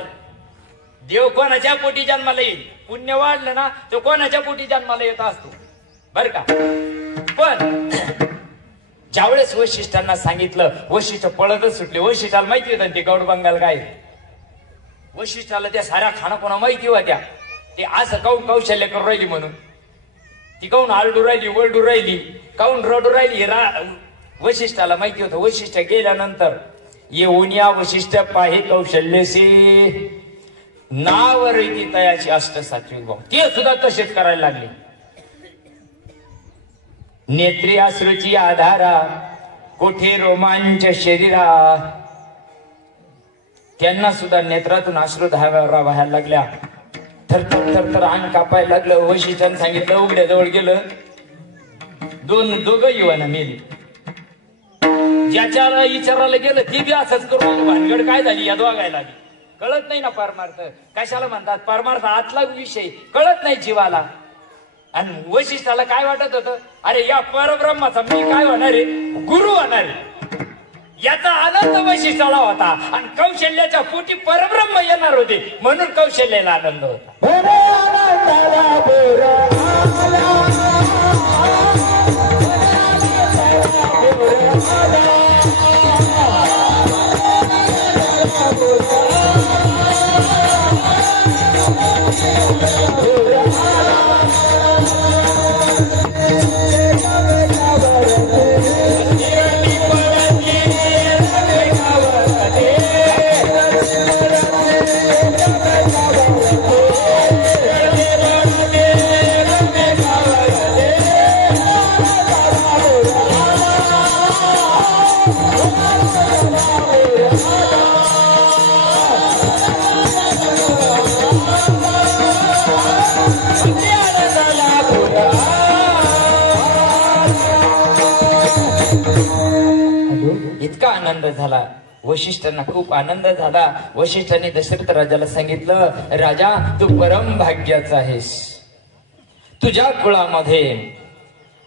देव कोणाच्या पोटी जन्माला येईल, पुण्य वाढलं ना तो कोणाच्या पोटी जन्माला येत असतो बर का. पण ज्यावेळेस वशिष्ठांना सांगितलं, वशिष्ठ पळतच सुटले. वशिष्ठाला माहिती होतं ते गौड बंगाल काय. वशिष्ठाला त्या साऱ्या खानापुना माहिती होत्या, ते असं काऊन कौशल्य करून राहिली म्हणून. ती काऊन आलडू राहिली, वळडू राहिली, काऊन रडू राहिली, वशिष्ठाला माहिती होतं. वशिष्ठ गेल्यानंतर येऊन या वशिष्ठ पाहे कौशल्यशी नाव रीती तयाची अष्टसात्विक भाव, ते सुद्धा तसेच करायला लागले. नेत्री अश्रूची आधारा, कोठे रोमांच शरीरा. त्यांना सुद्धा नेत्रातून अश्रू धाव्यावर व्हायला लागल्या. थरथर थरथर अंग कापायला लागलं. वशिष्ठांनी सांगितलं, उघड्याजवळ गेलं. दोघं युवाना मेली. ज्याच्याला विचारायला गेलं ती बी असंच करून भानगड काय झाली या दोघायला कळत नाही ना. परमार्थ कशाला म्हणतात, परमार्थ आतला विषय कळत नाही जीवाला. आणि वशिष्ठाला काय वाटत होतं, अरे या परब्रह्माचा मी काय होणार आहे, गुरु होणार आहे, याचा आनंद वशिष्ठाला होता. आणि कौशल्याच्या पोटी परब्रह्म येणार होते म्हणून कौशल्याला आनंद होता. Oh इतका आनंद झाला, वशिष्ठांना खूप आनंद झाला. वशिष्ठांनी दशरथ राजाला सांगितलं, राजा तू परम भाग्याचा आहेस. तुझ्या कुळामध्ये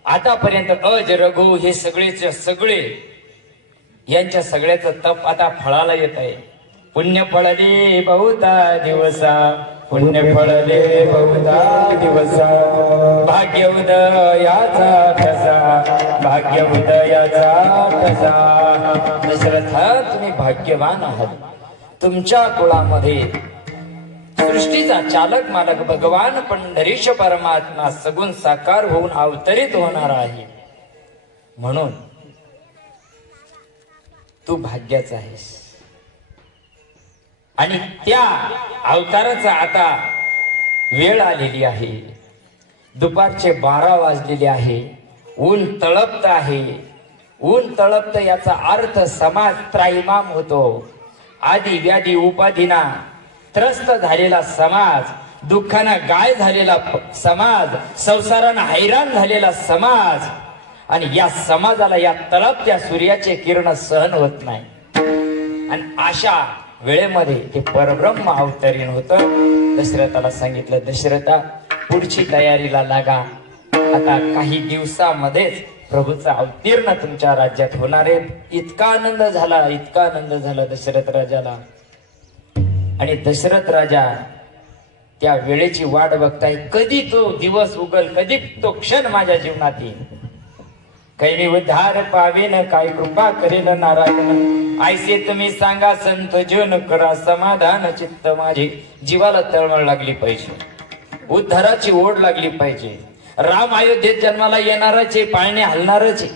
आतापर्यंत अज रघु हे सगळेचे सगळे यांच्या सगळ्याचं तप आता फळाला येत आहे. पुण्य फळले बहुता दिवसा, पुण्य फळले बहुता दिवसा, भाग्य उदयाचा कसा, भाग्य उदयाचा कसा. दशरथा तुम्ही भाग्यवान आहात. तुमच्या कुळामध्ये सृष्टीचा चालक मालक भगवान पंढरीश परमात्मा सगुण साकार होऊन अवतरित होणार आहे. म्हणून तू भाग्याचा आहेस. आणि त्या अवताराचा आता वेळ आलेली आहे. दुपारचे 12 वाजलेले आहे. ऊन तळपत आहे. ऊन तळपत याचा अर्थ समाज त्राईमाम होतो. आदी व्याधी उपाधीना त्रस्त झालेला समाज, दुःखानं गाय झालेला समाज, संसारानं हैराण झालेला समाज, आणि या समाजाला या तळपत्या सूर्याचे किरण सहन होत नाही. आणि अशा वेळेमध्ये ते परब्रह्म अवतरीण होत. दशरथाला सांगितलं, दशरथा पुढची तयारीला लागा. आता काही दिवसामध्येच प्रभूचा अवतीर्ण तुमच्या राज्यात होणार आहे. इतका आनंद झाला, इतका आनंद झाला दशरथ राजाला. आणि दशरथ राजा त्या वेळेची वाट बघताय, कधी तो दिवस उगल, कधी तो क्षण माझ्या जीवनात येईल. कैवी उद्धार पावेन, काय कृपा करेल नारायण. ऐसे तुम्ही सांगा संत जन, करा समाधान चित्त माझे. जीवाला तळमळ लागली पाहिजे, उद्धाराची ओढ लागली पाहिजे. राम अयोध्येत जन्माला येणारच आहे, पाळणे हलणारच आहे,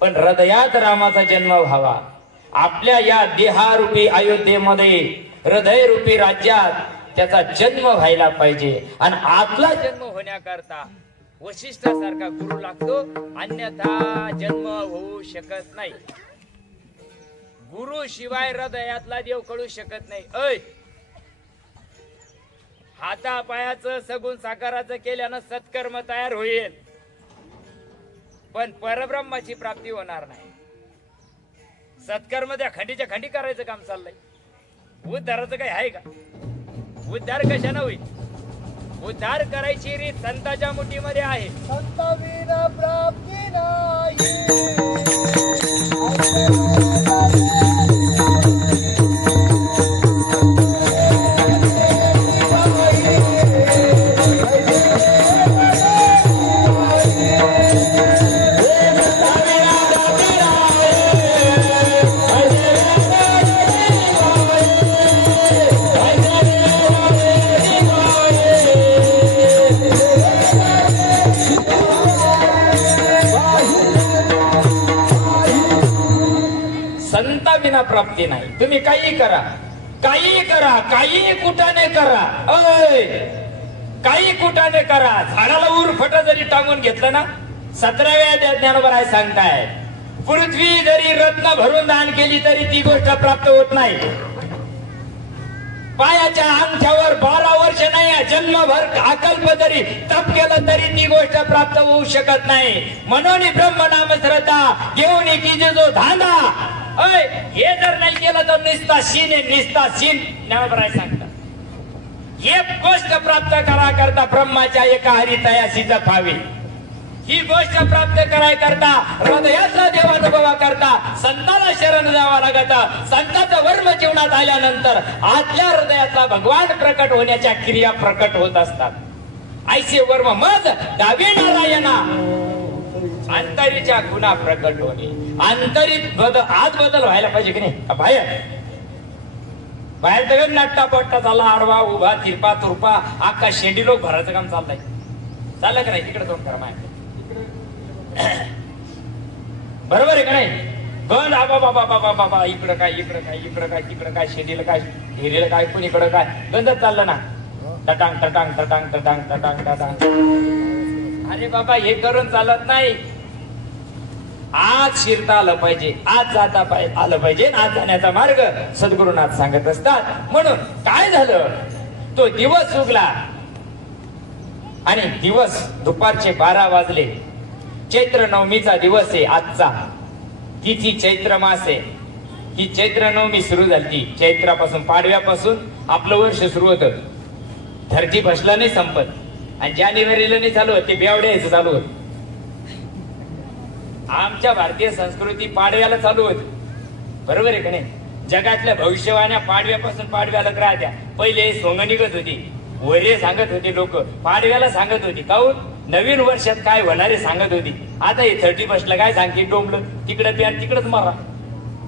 पण हृदयात रामाचा जन्म व्हावा. आपल्या या देहारूपी अयोध्येमध्ये, हृदय रूपी राज्यात त्याचा जन्म व्हायला पाहिजे. आणि आपला जन्म होण्याकरता वशिष्ठासारखा गुरु लागतो, अन्यथा जन्म होऊ शकत नाही. गुरु शिवाय हृदयातला देव कळू शकत नाही. ऐ, हाता पायाचं सगुण साकाराचं केल्यानं सत्कर्म तयार होईल, पण परब्रह्माची प्राप्ती होणार नाही. सत्कर्म त्या खंडीच्या खंडी करायचं काम चाललंय. उद्धाराचं काही आहे का? उद्धार कशानं होईल? उद्धार करायची रीत संताच्या मुठीमध्ये आहे. संताविना प्राप्ती नाही. संताविना प्राप्ती नाही. तुम्ही काही करा, काही करा, काही कुटाने करा, काही कुटाने करा. झाडाला उरफट जरी टांगून घेतलं ना, 17व्या ज्ञानोबा आहे सांगताय, पृथ्वी जरी रत्न भरून दान केली तरी ती गोष्ट प्राप्त होत नाही. पायाच्या अंगठ्यावर 12 वर्ष नाही, जन्मभर अकल्प जरी तप केलं तरी ती गोष्ट प्राप्त होऊ शकत नाही. म्हणून ब्रह्मनाम श्रद्धा घेऊन की जो धांदा, हे जर नाही केलं तर निस्ता शीन आहे, निस्ता शीन ज्ञानोबा सांगतात. हे गोष्ट प्राप्त करा करता ब्रह्माच्या एका हरी तयाशी जपावी. ही गोष्ट प्राप्त कराय करता, हृदयातला देवानुभवा करता संताला शरण जावा लागत. संताचा वर्म जीवनात आल्यानंतर आतल्या हृदयातला भगवान प्रकट होण्याच्या क्रिया प्रकट होत असतात. ऐसे वर्म मज दावे नारायणा, अंतरीच्या गुन्हा प्रकट होणे. अंतरीत आत बदल व्हायला पाहिजे की नाही? बाहेर बाहेर तर नाट्टा पट्टा झाला, आडवा उभा तिरपा तुरपा अख्खा शेंडी लोक भरायचं काम चाललंय. चाललं का नाही? तिकडे जाऊन करा माहिती. बरोबर आहे का नाही? बंद आबा बाबा बाबा बाबा, इकडं काय, इकडं काय, इकडं काय, तिकडं काय, शेंडीला काय, हिरेला काय, कोण इकडं काय, गंधच चाललं ना. टटांग टटांग टटांग टटांग टटांग टटांग. अरे बाबा, हे करून चालत नाही. आज शिरता आलं पाहिजे, आज जाता आलं पाहिजे. आज जाण्याचा मार्ग सद्गुरुनाथ सांगत असतात. म्हणून काय झालं, तो दिवस उगला. आणि दिवस दुपारचे 12 वाजले. चैत्र नवमीचा दिवस आहे आजचा. तिथी चैत्र मास आहे. ही चैत्र नवमी सुरू झाली. चैत्रापासून पाडव्यापासून आपलं वर्ष सुरू होतं. धरती भसला नाही संपत आणि जानेवारीला नाही चालू होत, ते बेवड्याचं चालू होत. आमच्या भारतीय संस्कृती पाडव्याला चालू होती. बरोबर आहे का नाही? जगातल्या भविष्यवाण्या पाडव्यापासून पाडव्याला राहत्या. पहिले सोंग निघत होती, वरे सांगत होते लोक, पाडव्याला सांगत होती. काहून? नवीन वर्षात काय होणारे सांगत होती. आता हे 31ला काय सांगते? डोंबलं तिकडं प्या तिकडच मारा,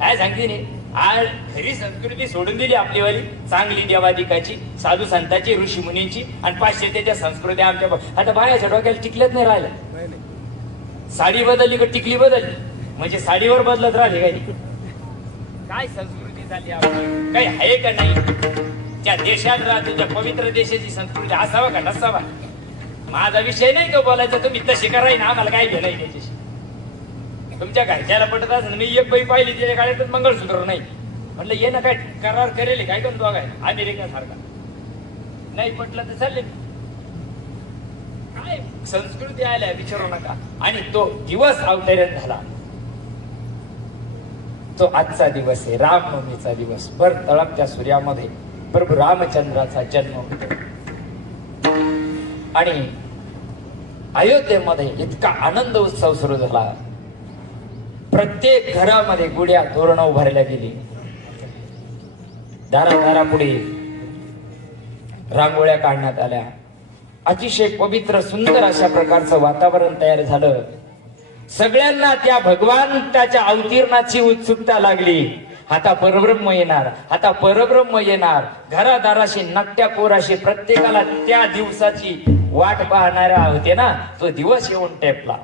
काय सांगते नाही. आज खरी संस्कृती सोडून दिली आपली वाली, चांगली देवादिकाची, साधू संतांची, ऋषी मुनींची, आणि पाश्चात्याच्या संस्कृती आमच्या. आता बायाच्या डोक्याला टिकल्याच नाही राहिलं. साडी बदलली का टिकली बदलली, म्हणजे साडीवर बदलत राहिली काय संस्कृती झाली आपली? काही आहे का नाही? त्या देशात राहतो, त्या पवित्र देशाची संस्कृती असावा का नसावा? माझा विषय नाही का बोलायचा. तुम्ही तशी कराय ना, आम्हाला काय घेणं आहे त्याच्याशी. तुमच्या घरच्याला पटत असेल. मी एक बाई पाहिली त्याच्या गाड्यातच मंगळसूत्र नाही, म्हटलं ये ना काय करार करेल काय करून बघाय अमेरिका सारखा. नाही पटलं तर चालले. काय संस्कृती आल्या विचारू नका. आणि तो दिवस अवतरण झाला, तो आजचा दिवस आहे, रामनवमीचा दिवस. भर तळपत्या सूर्यामध्ये प्रभू रामचंद्राचा जन्म होतो. आणि अयोध्येमध्ये इतका आनंद उत्सव सुरू झाला. प्रत्येक घरामध्ये गुढ्या तोरणं उभारल्या गेली. दारापुढे रांगोळ्या काढण्यात आल्या. अतिशय पवित्र सुंदर अशा प्रकारचं वातावरण तयार झालं. सगळ्यांना त्या भगवंताच्या अवतीर्णाची उत्सुकता लागली. आता परब्रह्म येणार, आता परब्रह्म येणार. घरादाराशी नकट्या पोराशी प्रत्येकाला त्या दिवसाची वाट पाहणाऱ्या होते ना, तो दिवस येऊन टेपला.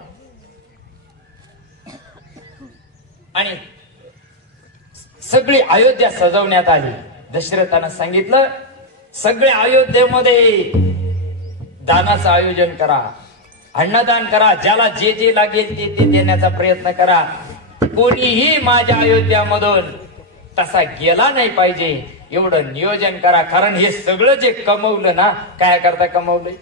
आणि सगळी अयोध्या सजवण्यात आली. दशरथानं सांगितलं, सगळ्या अयोध्येमध्ये दानाचं आयोजन करा, अन्नदान करा, ज्याला जे जे लागेल ते देण्याचा प्रयत्न करा. कोणीही माझ्या अयोध्यामधून तसा गेला नाही पाहिजे, एवढं नियोजन करा. कारण हे सगळं जे कमवलं ना, काय करता कमवलंय?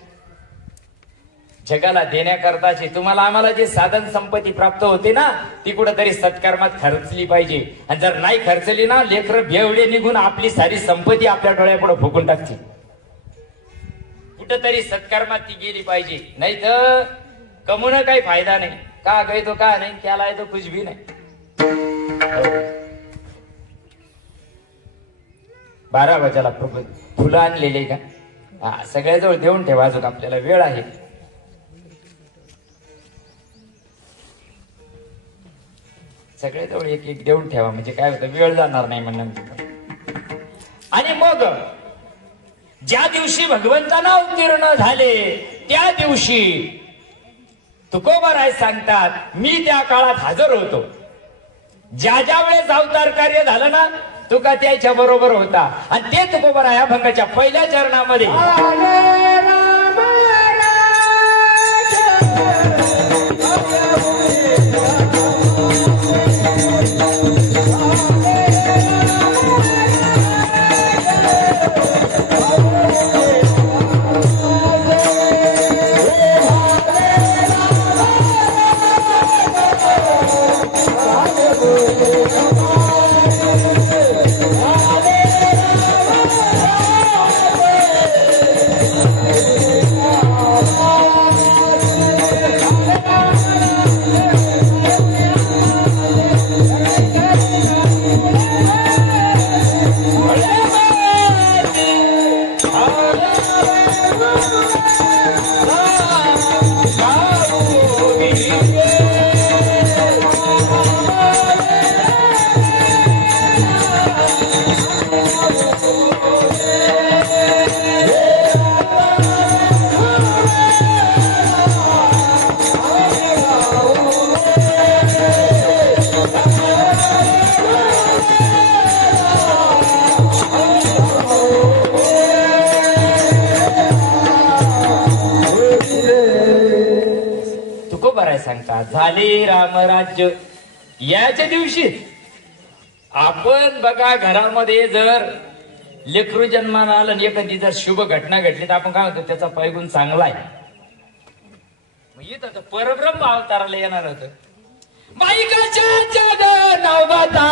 जगाला देण्याकरताची. तुम्हाला आम्हाला जे साधन संपत्ती प्राप्त होते ना, ती कुठेतरी सत्कर्मात खर्चली पाहिजे. आणि जर नाही खर्चली ना, लेकरं बेवडे निघून आपली सारी संपत्ती आपल्या डोळ्यापुढे फुकून टाकतील. कुठेतरी सत्कर्मात ती गेली पाहिजे. नाही तर कमवणं काही फायदा नाही. का गय तो का नाही, त्याला आहे तो कुछ भी नाही. 12 वाजायला फुलं आणलेले का? हा, सगळ्याजवळ देऊन ठेवा, अजून आपल्याला वेळ आहे. सगळ्याजवळ एक एक देऊन ठेवा, म्हणजे काय होतं, वेळ जाणार नाही म्हणून. आणि मग ज्या दिवशी भगवंतांना अवतीर्ण झाले, त्या दिवशी तुकोबाराय सांगतात, मी त्या काळात हजर होतो. ज्या ज्या वेळेस अवतार कार्य झालं ना, तुका त्याच्या बरोबर होता. आणि ते तुकोबाराय अभंगाच्या पहिल्या चरणामध्ये सांगतात, झाले रामराज्य. याच्या दिवशी आपण बघा, घरामध्ये जर लेकरू जन्माला आलं आणि एखादी जर शुभ घटना घडली तर आपण काय म्हणतो, त्याचा पैगुण चांगला आहे. इथं तर परब्रह्म अवताराला येणार होत. बाईकाच्या जग नवता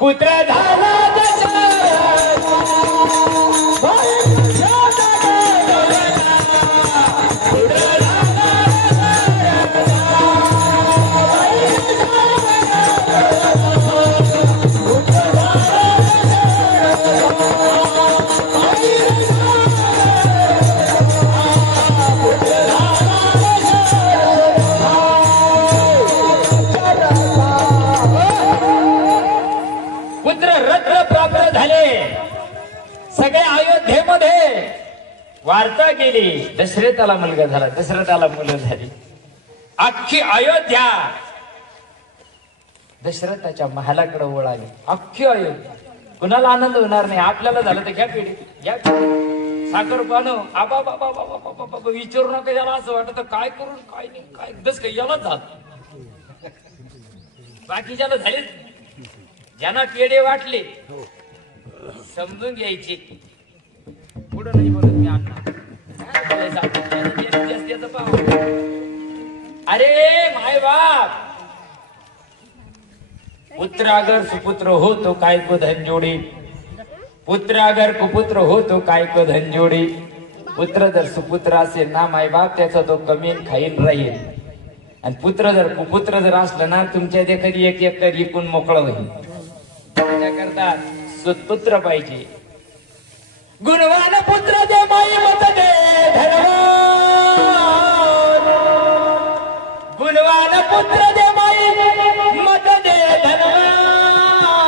पुत्र झाला दशरथ. सगळे अयोध्येमध्ये वार्ता केली. दशरथाला मुलगा झाला, दशरथाला मुलं झाली. अख्खी अयोध्या दशरथाच्या महालाकडे वळाली. अख्खी अयोध्या. कुणाला आनंद होणार नाही. आपल्याला झालं तर घ्या पिढी घ्या साखर पानं आबा बाबा बाबा बाबा बाबा विचारू नका. याला असं वाटत काय करून काय नाही काय दस काही यालाच झालं. बाकीच्याला झाले. ज्यांना पेढे वाटले समजून घ्यायची. पुढं नाही बोलत मी अण्णा. अरे माय बाप पुत्र अगर सुपुत्र हो तो काय को धन जोडी. पुत्र अगर कुपुत्र हो तो काय को धन जोडी. पुत्र जर सुपुत्र असेल ना माय बाप त्याचा तो कमीन खाईन राहील. आणि पुत्र जर कुपुत्र जर असलं ना तुमच्या देखील एक एक कर इकून मोकळं होईल. त्याकरता सुपुत्र पाहिजे. गुणवान पुत्र दे माई मत दे धनवान. गुणवान पुत्र दे माई मत दे धनवान.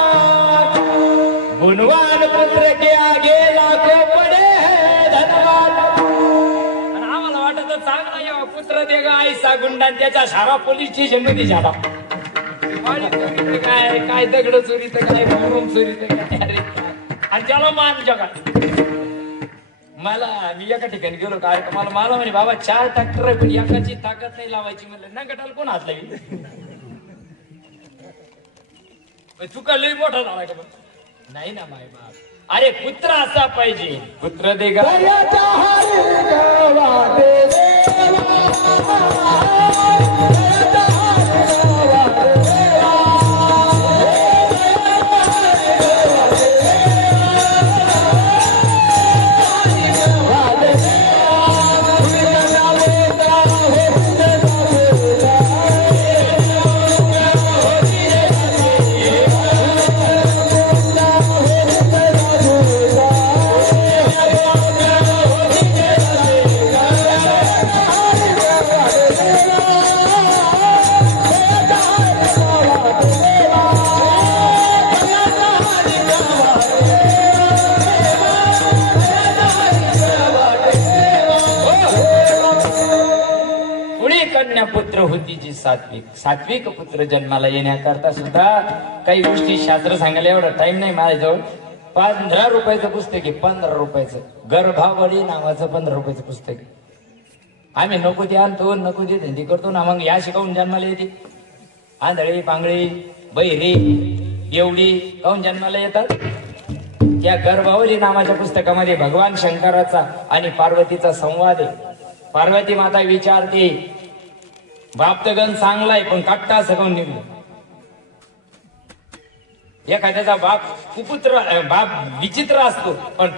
गुणवान पुत्र के आगे लाखो पडे है धनवान. आणि आम्हाला वाटत चांगला यावा पुत्र दे गा ऐसा गुंडा त्याच्या शारा पोलीस स्टेशन मध्ये झाला. काय काय दगड चोरी तर काय रूम चोरी तर काय. अरे आणि त्याला मान जगात. मला मी एका ठिकाणी गेलो कार्यक्रमाला. मला म्हणे बाबा 4 ट्रॅक्टर आहे पण एकाची ताकद नाही लावायची. म्हणलं ना गटाला कोण हात लावी. चुका लई मोठा झाला का नाही ना माय बाप. अरे पुत्र असा पाहिजे. पुत्र दे गा पुत्र होती जी सात्विक पुत्र जन्माला येण्याकरता सुद्धा काही गोष्टी शास्त्र सांगायला एवढा टाइम नाही माझ्याजवळ. 15 रुपयाचं पुस्तक आहे. 15 रुपयाचं गर्भावळी नावाचं 15 रुपयाचं पुस्तक. आम्ही नको ते आणतो नको ते धंदी करतो ना. मग या शिकावून जन्माला येते. आंधळी पांगळी बहिरी एवढी काऊन जन्माला येतात. त्या गर्भावली नावाच्या पुस्तकामध्ये भगवान शंकराचा आणि पार्वतीचा संवाद आहे. पार्वती माता विचारते बाप तर गण चांगलाय पण काट्टा सगळं निघलं. एखाद्याचा बाप कुपुत्र बाप विचित्र असतो पण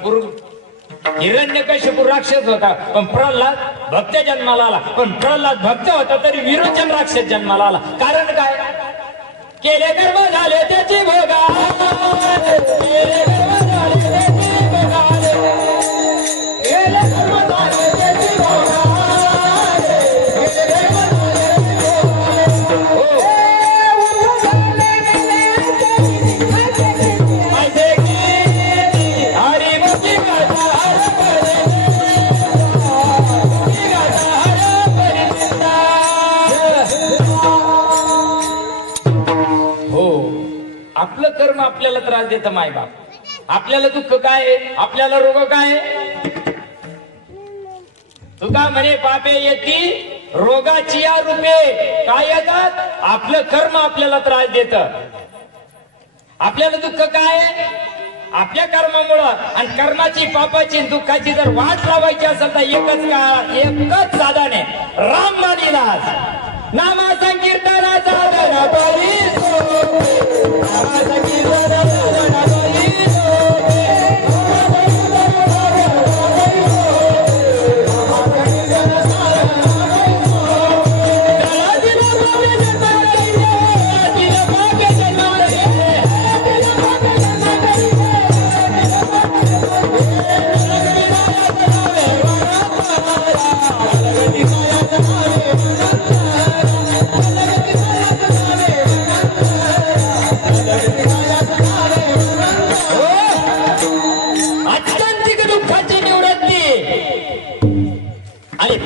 हिरण्यकश्यप राक्षस होता पण प्रल्हाद भक्त जन्माला आला. पण प्रल्हाद भक्त होता तरी विरोचन राक्षस जन्माला आला. कारण काय केले कर्म झाले त्याची भोगा. केले कर्म झाले त्याची भोगा. केले कर्म झाले त्याची भोगा. आपलं कर्म आपल्याला त्रास देतं माय बाप. आपल्याला दुःख काय आपल्याला रोग काय. तुका म्हणे पापे येती रोगाची या रूपे काय येतात. आपलं कर्म आपल्याला त्रास देतं. आपल्याला दुःख काय आपल्या कर्मामुळं आणि कर्माची पापाची दुःखाची जर वाट लावायची असेल तर एकच साधन आहे, राम नाम नामा संकीर्तनाचा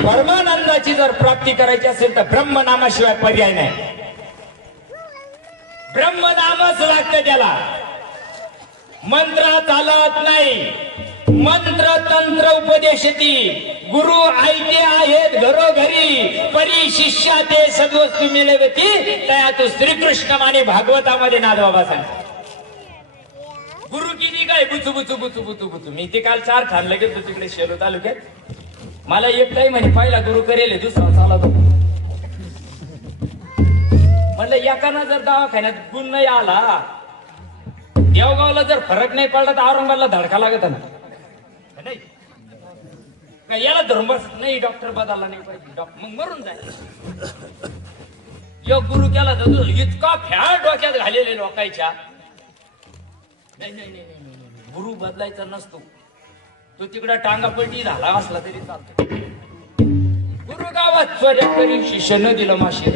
परमानंदाची जर प्राप्ती करायची असेल तर ब्रह्मनामाशिवाय पर्याय नाही. ब्रह्मनामच लागतं त्याला, मंत्र चालत नाही. मंत्र तंत्र उपदेशती गुरु आयते आहेत घरोघरी, परी शिष्या ते सद्वस्तू मिळवती. त्या तू श्रीकृष्ण माने भागवतामध्ये नादबाबा सांगतो. गुरु किती काय बुचू बुचू बुचू बुचू बुचू. मी ते काल 4 ठाणलं गेलो तिकडे शेलो तालुक्यात. मला एकटाही म्हणे पहिला गुरु करेल, दुसरा चाला तो. म्हणलं एकाना जर दवाखान्यात गुण नाही आला, देवगावला जर फरक नाही पडला तर औरंगाबादला धडका लागत ना. नाही याला धरून बस, नाही डॉक्टर बदलला नाही पाहिजे, डॉक्टर मग मरून जाईल. योग गुरु केला तर इतका फॅट डोक्यात घालेले लोकांच्या. नाही नाही नाही, गुरु बदलायचा नसतो. तो तिकडं टांगापलटी झाला असला तरी चालतो. गुरु गावात चोऱ्या करीन शिष्य न दिलं माशी.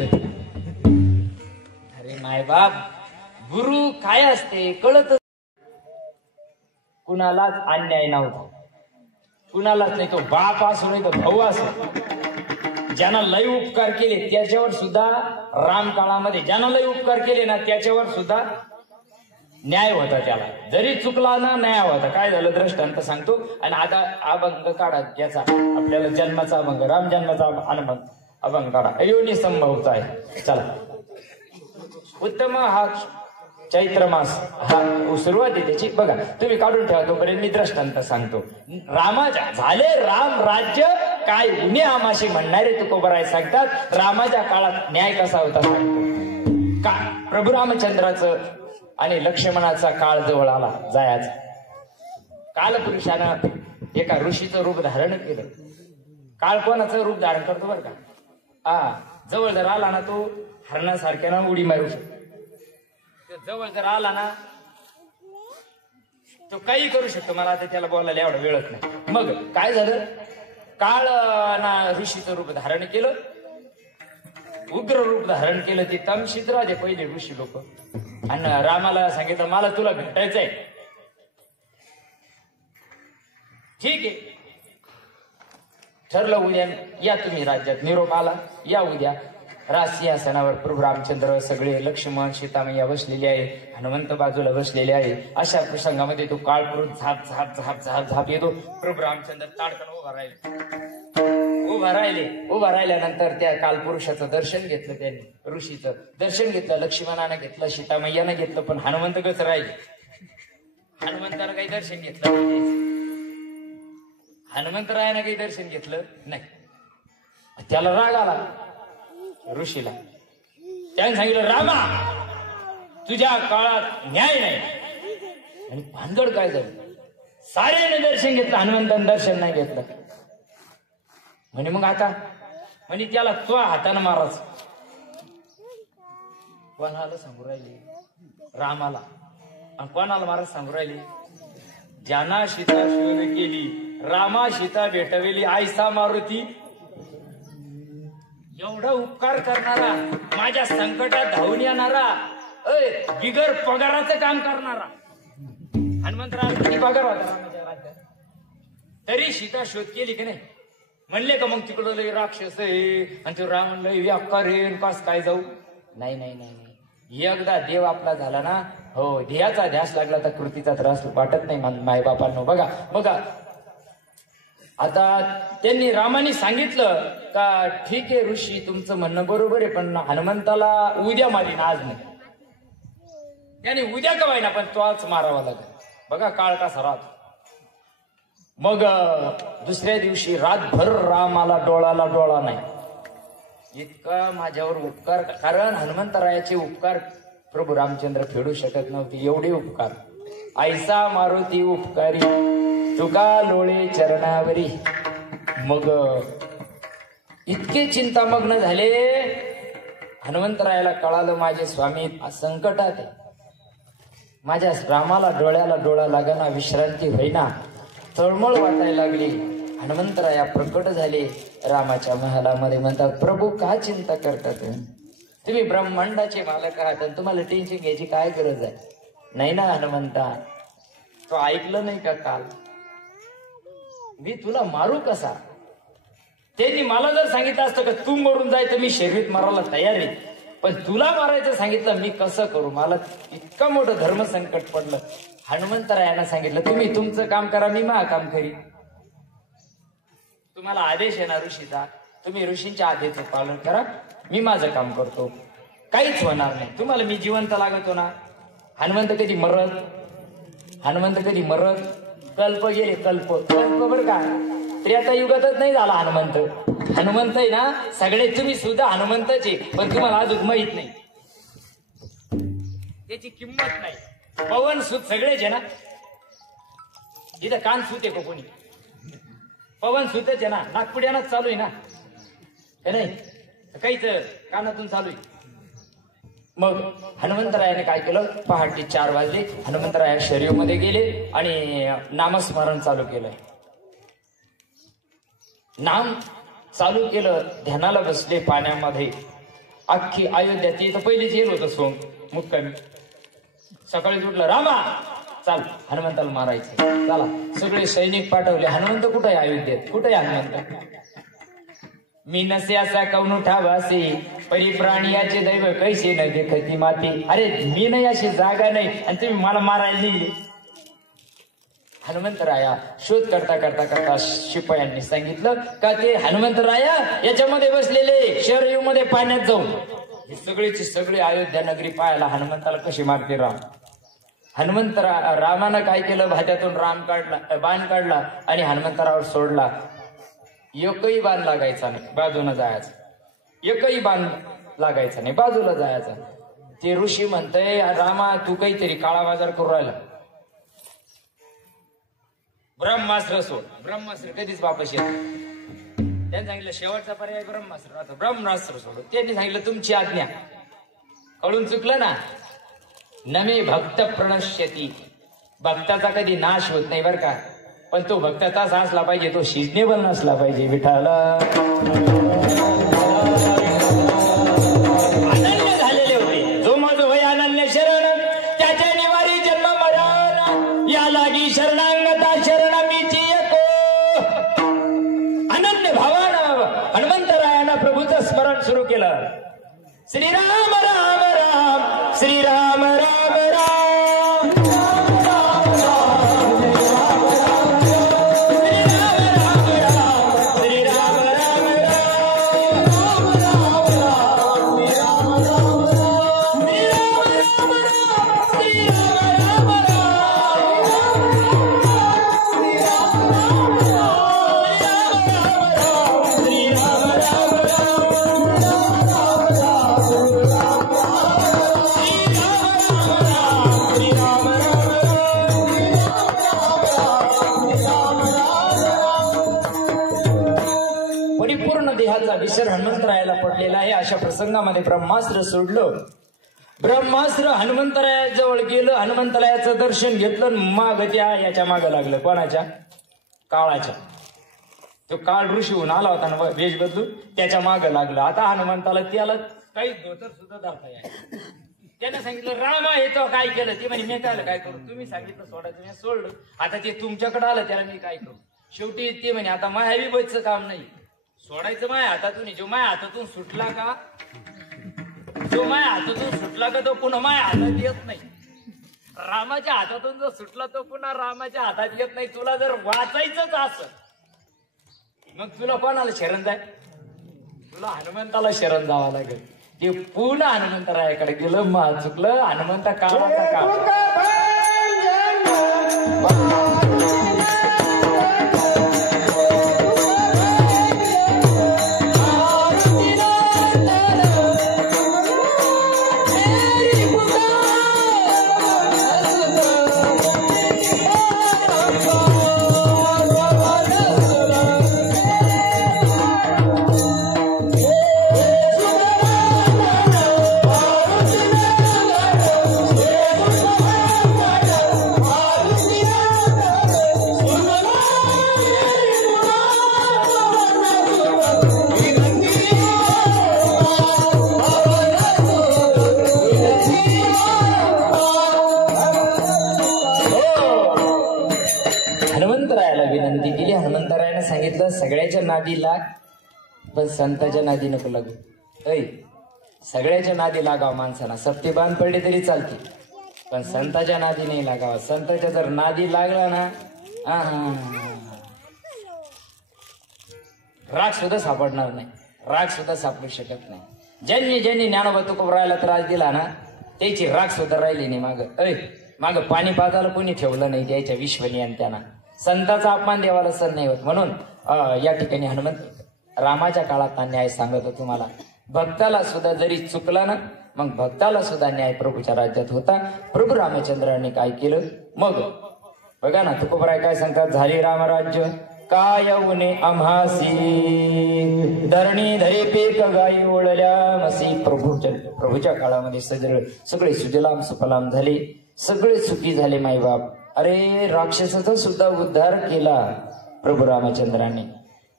अरे माय बाप, गुरु काय असते कळत. कुणालाच अन्याय नव्हता, कुणालाच नाही. तो बाप असो नाही तर भाऊ असो, ज्यांना लय उपकार केले त्याच्यावर सुद्धा राम काळामध्ये ज्यांना लय उपकार केले ना त्याच्यावर सुद्धा न्याय होता. त्याला जरी चुकला ना न्याय होता. काय झालं दृष्टांत सांगतो. आणि आता अभंग काढा याचा, आपल्याला जन्माचा अभंग, राम जन्माचा अभंग काढा. योनी संभवचा आहे. चला, उत्तम हा चैत्र मास हा सुरुवात आहे त्याची. बघा तुम्ही काढून ठेवा, तोपर्यंत मी दृष्टांत सांगतो. रामाच्या झाले राम राज्य काय उन्हे आमाशी म्हणणारे तुकोबराय सांगतात. रामाच्या काळात न्याय कसा होता सांगतो. का प्रभू रामचंद्राचं आणि लक्ष्मणाचा काळ जवळ आला जायचा. कालपुरुषानं एका ऋषीचं रूप धारण केलं. काळ कोणाचं रूप धारण करतो बरं का. जवळ जर आला ना तो हरणासारख्या ना उडी मारू शकतो. जवळ जर आला ना तो काही करू शकतो. मला आता त्याला बोलायला एवढा वेळच नाही. मग काय झालं, काळ ना ऋषीचं रूप धारण केलं, उग्र रूप धारण केलं. ते तमशीत राहते पहिले ऋषी लोक. आणि रामाला सांगितलं मला तुला भेटायचंय. ठीक आहे, ठरलं उद्या या तुम्ही राज्यात. निरोप आला, या उद्या. राजसिंहासनावर प्रभू रामचंद्र, सगळे लक्ष्मण, सीतामय्या बसलेले आहे, हनुमंत बाजूला बसलेले आहे. अशा प्रसंगामध्ये तो काळ करून झाप झाप झाप झाप झाप येतो. प्रभू रामचंद्र ताडकन उभा राहिल्यानंतर त्या कालपुरुषाचं दर्शन घेतलं. त्यांनी ऋषीचं दर्शन घेतलं, लक्ष्मणानं घेतलं, सीतामय्यानं घेतलं, पण हनुमंत गच राहिले. हनुमंतानं काही दर्शन घेतलं नाही. हनुमंतरायानं काही दर्शन घेतलं नाही. त्याला राग आला ऋषीला. त्याने सांगितलं रामा तुझ्या काळात न्याय नाही. आणि भानगड काय झालं, साऱ्याने दर्शन घेतलं, हनुमंतानं दर्शन नाही घेतलं. म्हणे मग आता म्हणे त्याला तो हातानं माराच. कोणाला सांगू राहिले, रामाला. आणि कोणाला माराच सांगू राहिले, ज्यांना सीता शोध केली, रामा सीता भेटवेली, आयसा मारुती. एवढा उपकार करणारा, माझ्या संकटात धावून येणारा, बिगर पगाराचं काम करणारा. हनुमंतराव किती पगार होता रामाच्या राज्यात, तरी सीता शोध केली की नाही. म्हणले का मग तिकडं लय राक्षस आहे आणि ते राम लय व्यापकार आहे, कास काय जाऊ. नाही नाही नाही, एकदा देव आपला झाला ना, हो ध्येयाचा ध्यास लागला तर कृतीचा त्रास वाटत नाही मायबापांनो. बघा आता त्यांनी रामाने सांगितलं का ठीक आहे ऋषी तुमचं म्हणणं बरोबर आहे, पण हनुमंताला उद्या मारीन आज नाही. त्याने उद्या का व्हायना पण तोच मारावा लागेल. बघा काळ कसा राहतो. मग दुसऱ्या दिवशी रातभर रामाला डोळाला डोळा नाही. इतका माझ्यावर उपकार, कारण हनुमंतरायाचे उपकार प्रभू रामचंद्र फेडू शकत नव्हते, एवढे उपकार. ऐसा मारुती उपकारी तुका लोळे चरणावरी. मग इतके चिंतामग्न झाले. हनुमंतरायाला कळालं माझे स्वामी संकटात आहे, माझ्या रामाला डोळ्याला डोळा लागाना, विश्रांती होईना, तळमळ वाटायला लागली. हनुमंतराया प्रकट झाले रामाच्या महालामध्ये. म्हणतात, प्रभू का चिंता करता तुम्ही ब्रह्मांडाचे मालक आहात आणि तुम्हाला टेन्शन घ्यायची काय गरज आहे? नाही ना हनुमंता, तो ऐकलं नाही का काल मी तुला मारू कसा? त्यांनी मला जर सांगितलं असतं का तू मरून जाय तर मी शरीरात मारायला तयार आहे, पण तुला मारायचं सांगितलं मी कसं करू? मला इतकं मोठं धर्मसंकट पडलं. हनुमंतरायांना सांगितलं तुम्ही तुमचं काम करा, मी माझं काम करी. तुम्हाला आदेश आहे ना ऋषीचा, तुम्ही ऋषींच्या आदेशाचं पालन करा, मी माझं काम करतो, काहीच होणार नाही. तुम्हाला मी जिवंत लागतो ना. हनुमंत कधी मरत? कल्प गेले, कल्प बरं का, त्रेता युगातच नाही झाला हनुमंत आहे ना. सगळे तुम्ही सुद्धा हनुमंताचे, पण तुम्हाला अजून माहित नाही, त्याची किंमत नाही. पवन सूत सगळेच आहे ना. इथं कान सूत आहे का कोणी? पवन सूतच आहे ना, नागपुड्यानच चालू आहे ना, हे नाही काहीच कानातून चालू आहे. मग हनुमंतरायाने काय केलं, पहाटे 4 वाजले, हनुमंतराया शरीरमध्ये गेले आणि नामस्मरण चालू केलं. नाम चालू केलं, ध्यानाला बसले पाण्यामध्ये. अख्खी अयोध्या ती तर पहिलीच येल होतं सोंग मुक्कामी. सकाळी उठलं, रामा चाल हनुमंताला मारायचं, चला सगळे सैनिक पाठवले. हनुमंत कुठे आहे अयोध्येत? कुठे आहे हनुमंत? मी नसे असा कौन ठावासे, परी प्राणियाचे दैव कैसे न देखती माती. अरे मी नाही अशी जागा नाही आणि तुम्ही मला मारायला निघले. हनुमंतराया शोध करता शिपायांनी सांगितलं का ते हनुमंतराया याच्यामध्ये बसलेले शरयूमध्ये पाण्यात जाऊन हे सगळेचे सगळे अयोध्या नगरी पाहायला हनुमंताला कशी मारते राम. रामानं काय केलं, भात्यातून बाण काढला आणि हनुमंतरावर सोडला. एकही बाण लागायचा नाही, बाजूला जायचं. एकही बाण लागायचा नाही, बाजूला जायचा. ते ऋषी म्हणतंय, रामा तू काहीतरी काळा बाजार करू राहिला, ब्रह्मास्त्र सोड. ब्रह्मास्त्र कधीच वापस येत. त्यांनी सांगितलं शेवटचा पर्याय ब्रह्मास्त्र राहतो, ब्रह्मास्त्र सोड. त्यांनी सांगितलं तुमची आज्ञा. कळून चुकलं ना. नमे भक्त प्रणश्यती, भक्ताचा कधी नाश होत नाही बरं का, पण तो भक्ताचा असला पाहिजे, तो सिजनेबल नसला पाहिजे. विठाला अनन्य झालेले होते. जो माझं वय अनन्य शरण, त्याच्या निवारी जन्म मरण, या लागी शरणांगता शरण मीची एको. अनन्य भावानं हनुमंतरायानं प्रभूचं स्मरण सुरू केलं. श्रीराम राम राम, श्रीराम राम राम. विसर हनुमंतरायाला पडलेला आहे. अशा प्रसंगामध्ये ब्रह्मास्त्र सोडलं. ब्रह्मास्त्र हनुमंतरायाजवळ गेलं, हनुमंतरायाचं दर्शन घेतलं, माग याच्या मागं लागलं. कोणाच्या? काळाच्या. तो काळ ऋषी होऊन आला होता ना वेश बदलून, त्याच्या मागं लागलं. आता हनुमंताला त्याला काही धोतर सुद्धा धरता येईल. त्याने सांगितलं रामा हे तो काय केलं? ते म्हणे मी काय करू? तुम्ही सांगितलं सोडायचं, मी सोडलं. आता ते तुमच्याकडे आलं, त्याला मी काय करू? शेवटी ते म्हणे आता मायावी बचचं काम नाही, सोडायचं माया हातातून. जो माया हातातून सुटला का, तो पुन्हा माया हातात येत नाही. रामाच्या हातातून जो सुटला तो पुन्हा रामाच्या हातात येत नाही. तुला जर वाचायचंच असं, मग तुला कोणाला शरण जाय? तुला हनुमंताला शरण जावं लागेल. ते पुन्हा हनुमंतरायाकडे गेलं. मा चुकलं, हनुमंता काळाचा काळ सगळ्याच्या नादी लाग पण संताच्या नादी नको लागू. ऐ सगळ्याच्या नादी लागावं माणसाला. सप्ते बांध पडले तरी चालते पण संताच्या नादी नाही लागावं. संताच्या जर नादी लागला ना राग सुद्धा सापडणार नाही. राग सुद्धा सापडू शकत नाही. ज्यांनी ज्यांनी ज्ञानोबा तुकोबरायला त्रास दिला ना त्याची राग सुद्धा राहिली नाही. माग पाणी पाजायला कोणी ठेवलं नाही त्याच्या विश्वनियन. त्यांना संताचा अपमान देवाला सण नाही होत. म्हणून या ठिकाणी हनुमंत रामाच्या काळात न्याय सांगत होतो तुम्हाला. भक्ताला सुद्धा जरी चुकला ना मग भक्ताला सुद्धा न्याय प्रभूच्या राज्यात होता. प्रभू रामचंद्रांनी काय केलं मग बघा ना. तुकोबराय काय सांगतात. झाली रामराज्य काय उने आम्हासी धरणी धरी पीक गाई ओळल्या मसी. प्रभूच्या काळामध्ये सगळे सुजलाम सुफलाम झाले. सगळे सुखी झाले माईबाप. अरे राक्षसाचा सुद्धा उद्धार केला प्रभू रामचंद्रांनी.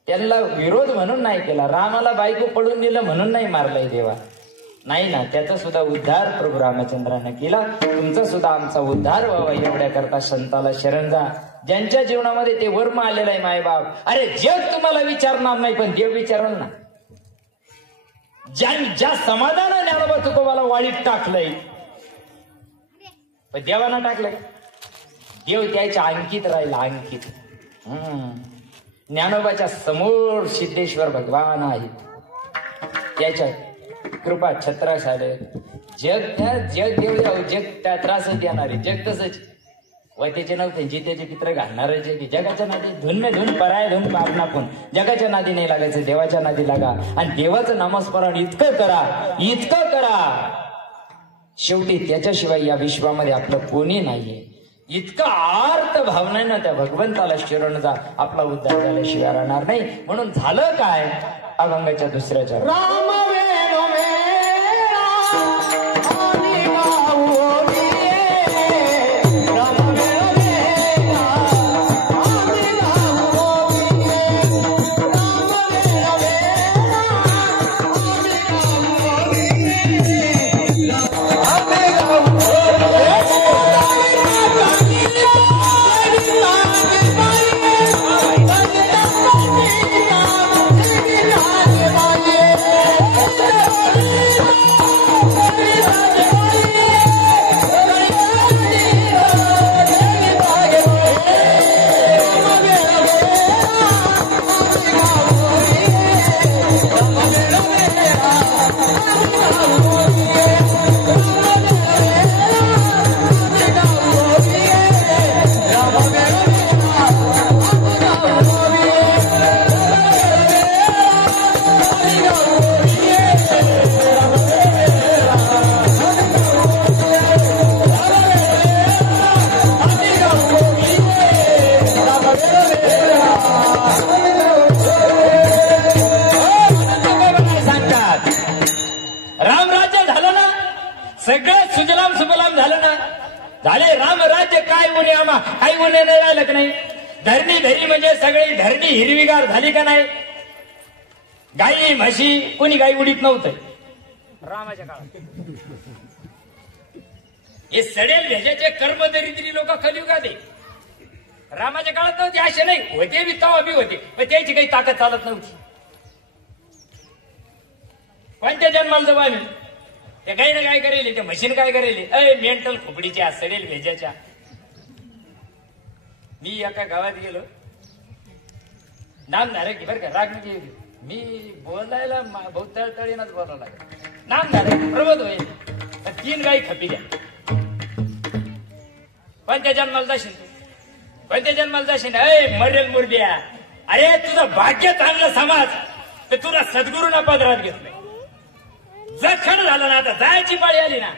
त्यांना विरोध म्हणून नाही केला. रामाला बायको पडून दिलं म्हणून नाही मारलंय देवा. नाही ना. त्याचा सुद्धा उद्धार प्रभू रामचंद्रांनी केला. तुमचा सुद्धा आमचा उद्धार व्हावा एवढ्या करता संताला शरण जा. ज्यांच्या जीवनामध्ये ते वर्म आलेलं आहे मायबाप. अरे जग तुम्हाला विचारणार नाही पण देव विचारल ना. ज्या समाधानाने ज्ञानोबा तुकोबाला वाळीत टाकलंय पण देवाना टाकलंय. देव त्याच्या अंकित राहिला. अंकित. ज्ञानोबाच्या समोर सिद्धेश्वर भगवान आहे. त्याच्या कृपा छत्रास आले. जग देव जग त्या त्रासच देणारे. जग तसंच वैतेचे नव्हते जितेचे पित्र घालणारे. जगाच्या नादी धुन में धुन पराय धुन पाप नापून. जगाच्या नादी नाही लागायचं. देवाच्या नादी लागा आणि देवाचं नामस्मरण इतकं करा शेवटी त्याच्याशिवाय या विश्वामध्ये आपलं कोणी नाहीये. इतका आर्त भावनेनं त्या भगवंताला शरण जा. आपला उद्धार झाल्याशिवाय राहणार नाही. म्हणून झालं काय अभंगाच्या दुसऱ्याच्या राम धरणी धरी म्हणजे सगळी धरणी हिरवीगार झाली का नाही. गाई म्हशी कोणी गाई उडीत नव्हतं रामाच्या काळात. हे सडेल भेजाचे कर्मदरिद्री लोक कलियुगात आहे. रामाच्या काळात नव्हते असे नाही. होते बी तवा बी होते पण त्याची काही ताकद चालत नव्हती. कोणत्या जन्माला जाऊ आम्ही. त्या गाईनं काय करेल त्या म्हशीनं काय करेल. मेंटल खोपडीच्या सडेल भेजाच्या. मी एका गावात गेलो. नाम धारक बरं का. राग म्हणजे मी बोलायला बहुत तळतळीनच बोलावं लागेल. नाम धारक प्रबोध होईल. 3 गाई खपी द्या पण त्या जन्माला जाशील पण त्या जन्माला जाशील मरेल मुर्द्या. अरे तुझं भाग्य चांगलं समाज तर तुला सद्गुरूंना पदरात घेतलंय. जखण झालं ना, आता जायची पाळी आली ना,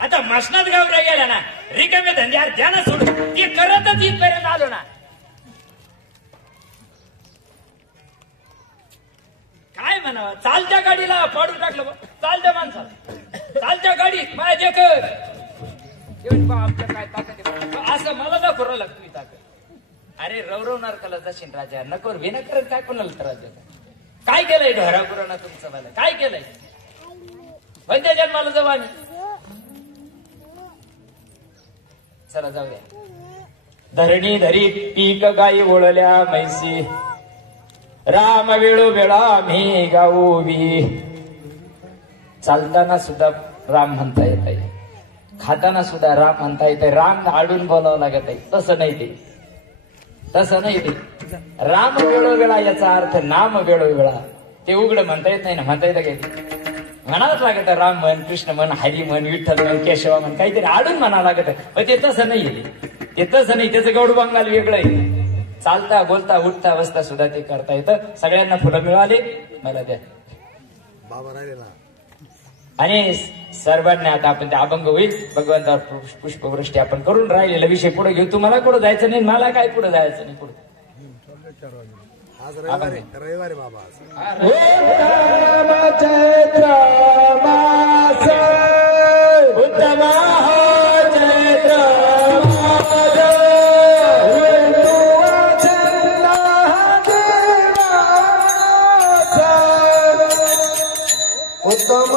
आता मसनात गावरा गेल्या ना, रिकामे धंद्यावर द्याना सोडून ती करतच इथपर्यंत आलो ना. काय म्हणावं, चालत्या गाडीला पाडून टाकलं. चालत्या माणसाला, चालत्या गाडीत माझ्या कर आमच्या काय ताकद आहे असं मला दाखवलं लागतो ताकद. अरे रवरवणार कला जाशील राजा, नकोर विना करत काय कोणाला तर राजा. काय केलंय ढोरागुरांना तुमचं, मला काय केलंय वैद्य जन्माला जवानी. चला जाऊया. धरणी धरी पीक गाई ओळल्या मैसी, राम वेळो वेळा मी गाऊवी. चालताना सुद्धा राम म्हणता येत आहे, खाताना सुद्धा राम म्हणता येत आहे. राम आडून बोलावं लागत आहे, तसं नाही ते, तसं नाही ते. राम वेळोवेळा याचा अर्थ नाम वेळोवेळा. ते उघड म्हणता येत नाही ना, म्हणता येतं काय म्हणावंच लागत. राम म्हण, कृष्ण म्हण, हरी म्हण, विठ्ठल म्हण, केशवा म्हण, काहीतरी आडून म्हणावं लागत. पण ते तसं नाही, ते तसं नाही. त्याचं गौड बंगाल वेगळं आहे. चालता बोलता उठता बसता सुद्धा ते करता येतं. सगळ्यांना फुलं मिळाले, मला द्या बाबा राहिले ना. आणि सर्वांना आता आपण ते अभंग होईल. भगवंतावर पुष्पवृष्टी आपण करून राहिलेला विषय पुढे घेऊ. तुम्हाला कुठं जायचं नाही, मला काय पुढे जायचं नाही. पुढे आज रविवारी बाबा चैत्र मास उत्तम चैत्र उत्तम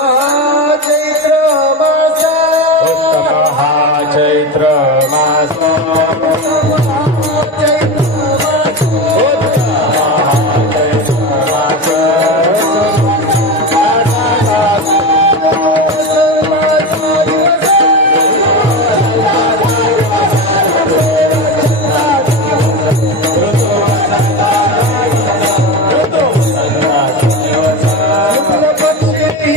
चैत्र मास, उत्तम चैत्र मास, पक्षी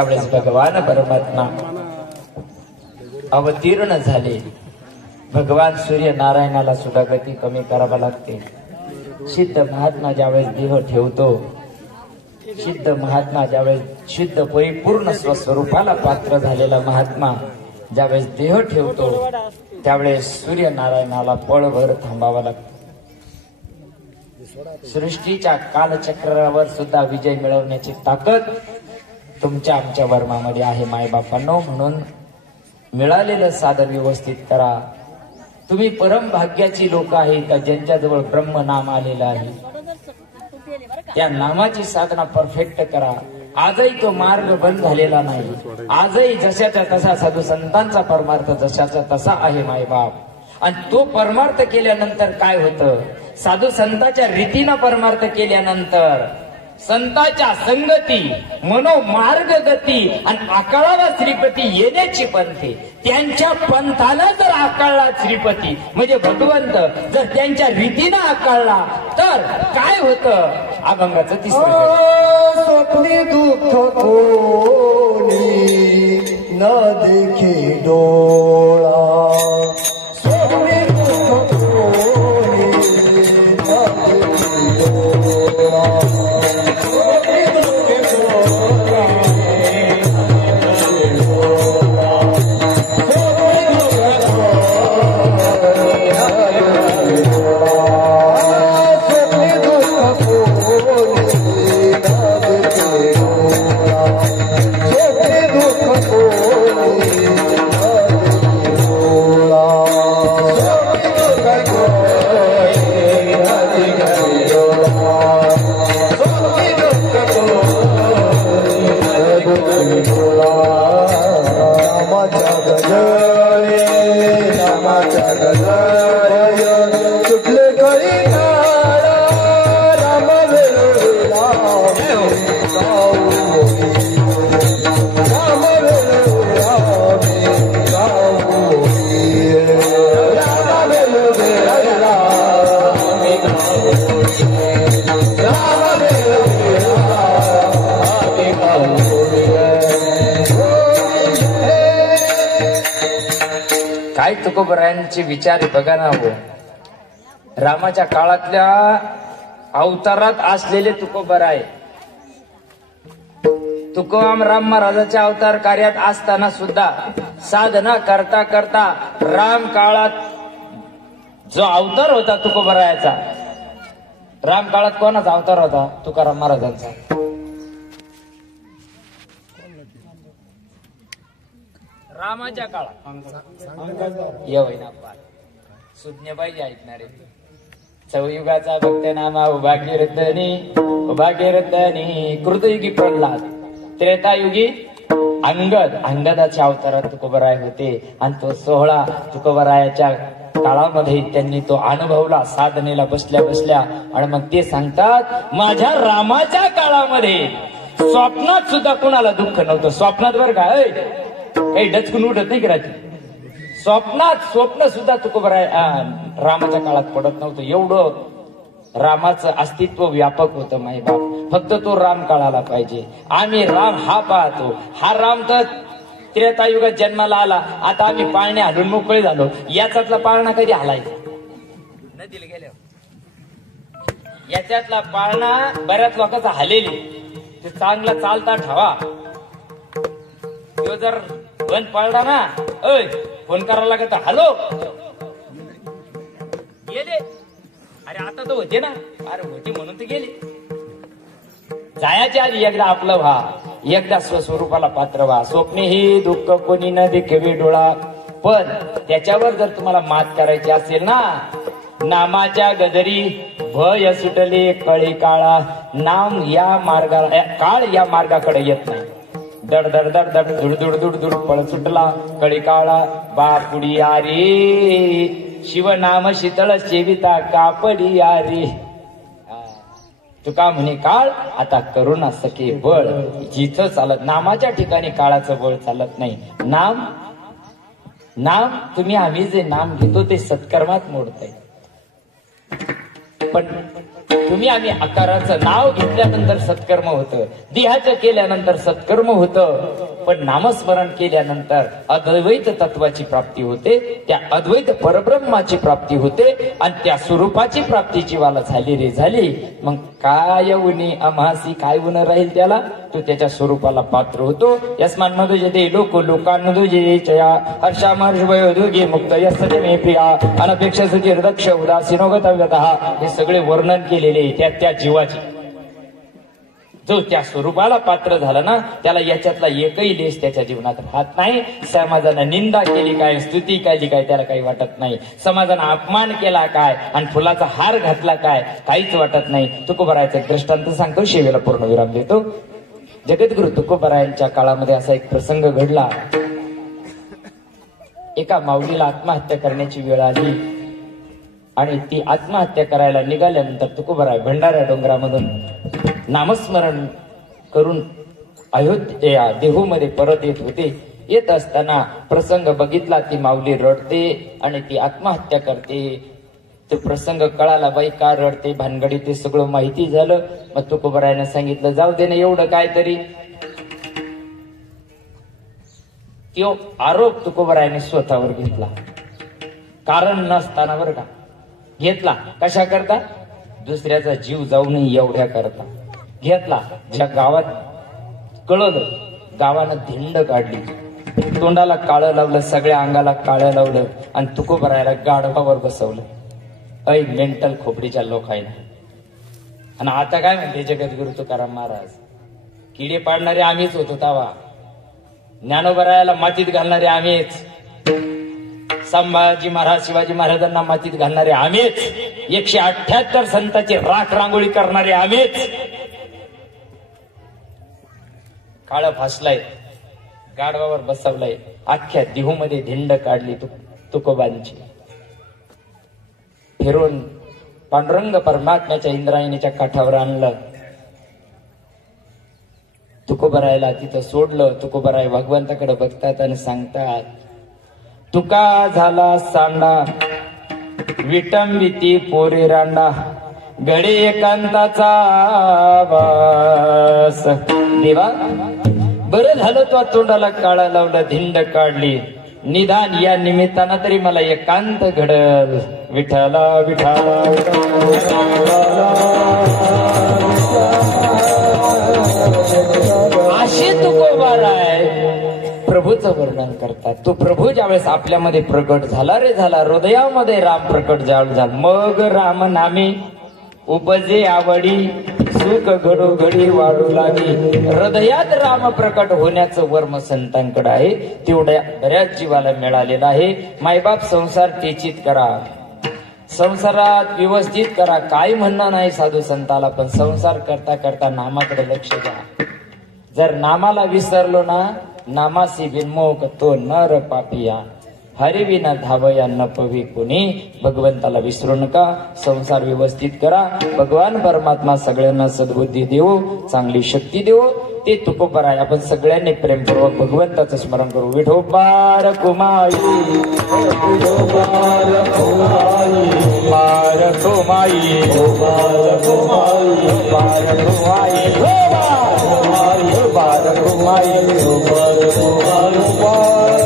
ज्यावेळेस भगवान परमात्मा अवतीर्ण झाले, भगवान सूर्यनारायणाला सुद्धा गती कमी करावा लागते. सिद्ध महात्मा ज्यावेळेस देह ठेवतो, सिद्ध महात्मा ज्यावेळेस शुद्ध परिपूर्ण स्वस्वरूपाला पात्र झालेला महात्मा ज्यावेळेस देह ठेवतो, त्यावेळेस सूर्यनारायणाला पळभर थांबावा लागतो. सृष्टीच्या कालचक्रावर सुद्धा विजय मिळवण्याची ताकद तुमच्या आमच्या वर्मामध्ये आहे मायबापांनो. म्हणून मिळालेलं साधन व्यवस्थित करा. तुम्ही परम भाग्याची लोक आहे का ज्यांच्याजवळ ब्रह्म नाम आलेलं आहे, त्या नामाची साधना परफेक्ट करा. आजही तो मार्ग बंद झालेला नाही. आजही जशाच्या तसा साधू संतांचा परमार्थ जशाचा तसा आहे मायबाप. आणि तो परमार्थ केल्यानंतर काय होतं, साधू संतांच्या रीतीनं परमार्थ केल्यानंतर संतांच्या संगती मनोमार्ग गती आणि आकाळावा श्रीपती येण्याची पंथे. त्यांच्या पंथाला जर आकाळला श्रीपती म्हणजे भगवंत जर त्यांच्या रीतीनं आकाळला तर काय होतं. अभंगाचं तिसरं स्वप्नी दुःख कोणी न देखे डोळा, स्वप्नी दुःख कोणी न देखे डोळा, स्वप्नी दुःख काय तुकोबरायांचे विचार बघा ना हो. रामाच्या काळातल्या अवतारात असलेले तुकोबराय, तुकोबाम राम महाराजाच्या अवतार कार्यात असताना सुद्धा साधना करता करता राम काळात जो अवतार होता तुकोबरायाचा, राम काळात कोणाचा अवतार होता, तुकाराम महाराजांचा. रामाच्या काळात सुज्ञ पाहिजे ऐकणारे. चौयुगाचा भक्त नामा उभा कीर्तनी कृतयुगी प्रल्हाद, त्रेतायुगी अंगदाच्या अवतारात तुकोबराय होते. आणि तो सोहळा तुकोबरायाच्या काळामध्ये त्यांनी तो अनुभवला साधनेला बसल्या बसल्या. आणि मग ते सांगतात माझ्या रामाच्या काळामध्ये स्वप्नात सुद्धा कोणाला दुःख नव्हतं. स्वप्नात बरं काय काही डचकून उठत नाही करायची. स्वप्न सुद्धा तुकोबराय रामाच्या काळात पडत नव्हतं. एवढं रामाचं अस्तित्व व्यापक होतं मायबाप. फक्त तो राम काळाला पाहिजे. आम्ही राम हा पाहतो. हा राम तर त्रेतायुगात जन्माला आला. आता आम्ही पाळणे हलून मोकळे झालो. याच्यातला पाळणा कधी हलायचा नदीला गेल्यावर. याच्यातला पाळणा बऱ्याच लोकांचा हलेली. ते चांगला चालता ठेवा. तो जर बंद पडला ना, ओय फोन करायला लागत, हॅलो गेले. अरे आता तो होते ना, अरे होते म्हणून तर गेले. जायच्या आधी एकदा आपलं व्हा, एकदा स्वस्वरूपाला पात्र व्हा. स्वप्ने ही दुःख कोणी न देखेवे डोळा. पण त्याच्यावर जर तुम्हाला मात करायची असेल ना, नामाच्या गजरी भय सुटले कळी काळा. नाम या मार्गाला, काळ या मार्गाकडे येत नाही. दड दड दड दड धुड धुड धुड धुड पळ सुटला कळी काळा. बापुडी आरे शिवनाम शीतळ सेविता कापडी आरे. तुका म्हणे काळ आता करुणा सखे बळ. जिथं चालत नामाच्या ठिकाणी काळाचं बळ चालत नाही. नाम तुम्ही आम्ही जे नाम घेतो ते सत्कर्मात मोडताय. पण तुम्ही आम्ही आकाराचं नाव घेतल्यानंतर सत्कर्म होतं, देहाचं केल्यानंतर सत्कर्म होतं, पण नामस्मरण केल्यानंतर अद्वैत तत्वाची प्राप्ती होते, त्या अद्वैत परब्रह्माची प्राप्ती होते आणि त्या स्वरूपाची प्राप्तीची वाला झाली रे झाली. मग काय उनी आम्हासी काय उन राहील त्याला, तो त्याच्या स्वरूपाला पात्र होतो. यस्मान मधुजते लोक लोकांमधुजे चया हर्षामर्ष वयोदुगे मुक्त यस्य मे प्रिया अनपेक्ष सुचिर दक्ष उदासीनो गतव्यतः. हे सगळे वर्णन केलेले त्या जीवाची. जो त्या स्वरूपाला पात्र झाला ना, त्याला याच्यातला एकही लेस त्याच्या जीवनात राहत नाही. समाजानं निंदा केली काय, स्तुती केली काय, त्याला काही वाटत नाही. समाजानं अपमान केला काय आणि फुलाचा हार घातला काय, काहीच वाटत नाही. तुकोबारायचा दृष्टांत सांगतो, शेवेला पूर्ण विराम देतो. जगद्गुरु तुकोबारायांच्या काळामध्ये असा एक प्रसंग घडला. एका माऊलीला आत्महत्या करण्याची वेळ आली आणि ती आत्महत्या करायला निघाल्यानंतर तुकोबाराय भंडारा डोंगरामधून नामस्मरण करून अयोध्या देहूमध्ये परत येत होते. येत असताना प्रसंग बघितला, ती माऊली रडते आणि ती आत्महत्या करते. तो प्रसंग कळाला, बाई का रडते भानगडी, ते सगळं माहिती झालं. मग तुकोबारायनं सांगितलं, जाऊ दे ना एवढं काय तरी. तो आरोप तुकोबारायने स्वतःवर घेतला, कारण नसताना बरं का घेतला. कशा करता? दुसऱ्याचा जीव जाऊ नये एवढ्या करता घेतला. ज्या गावात कळलं, गावानं धिंड काढली, तोंडाला काळं लावलं, सगळ्या अंगाला काळं लावलं आणि तुकोबारायला गाढवावर बसवलं. ऐ मेंटल खोपडीच्या लोकांना. आणि आता काय म्हणते जगद्गुरु तुकाराम महाराज, किडे पाडणारे आम्हीच होतो तावा, ज्ञानोबरायाला मातीत घालणारे आम्हीच, संभाजी महाराज शिवाजी महाराजांना मातीत घालणारे आम्हीच, 178 संतांची राख रांगोळी करणारे आम्हीच. काळ फासलाय, गाढवावर बसवलाय. अख्ख्या देहूमध्ये धिंड काढली तुकोबांची. फिरून पांडुरंग परमात्म्याच्या इंद्रायणीच्या काठावर आणलं. तुकोबारायला तिथं सोडलं. तुकोबाराय भगवंताकडे बघतात आणि सांगतात, तुका झाला सांडा विटंबिती पोरी रांडा, गडे एकांताचा वास. देवा बरं झालं तो तोंडाला काळा लावला, धिंड काढली. निदान या निमित्तानं तरी मला एकांत घडल. विठ्ठला विठ्ठला अशी तुकोबाराय प्रभूचं वर्णन करतात. तो प्रभू ज्यावेळेस आपल्यामध्ये प्रकट झाला रे झाला, हृदयामध्ये राम प्रकट झाला, मग राम नामे उपजे आवडी, सुख घडोघडी वाढू लागे. हृदयात राम प्रकट होण्याचं वर्म संतांकडे आहे, तेवढ्या बऱ्याच जीवाला मिळालेलं आहे. मायबाप संसार टेचित करा, संसारात व्यवस्थित करा, काय म्हणणं नाही साधू संताला, पण संसार करता करता नामाकडे लक्ष द्या. जर नामाला विसरलो ना, नामासी विन्मोक तो नर पापिया, हरिविना धावया न पवी कोणी. भगवंताला विसरू नका, संसार व्यवस्थित करा. भगवान परमात्मा सगळ्यांना सद्बुद्धी देवो, चांगली शक्ती देवो. ते तुकोबाराय आपण सगळ्यांनी प्रेमपूर्वक भगवंताचं स्मरण करू. विठोबार कुमाई विठोबार कुमाई बार कुमाई बार कुमाई बार कुमाई बार कुमाई बार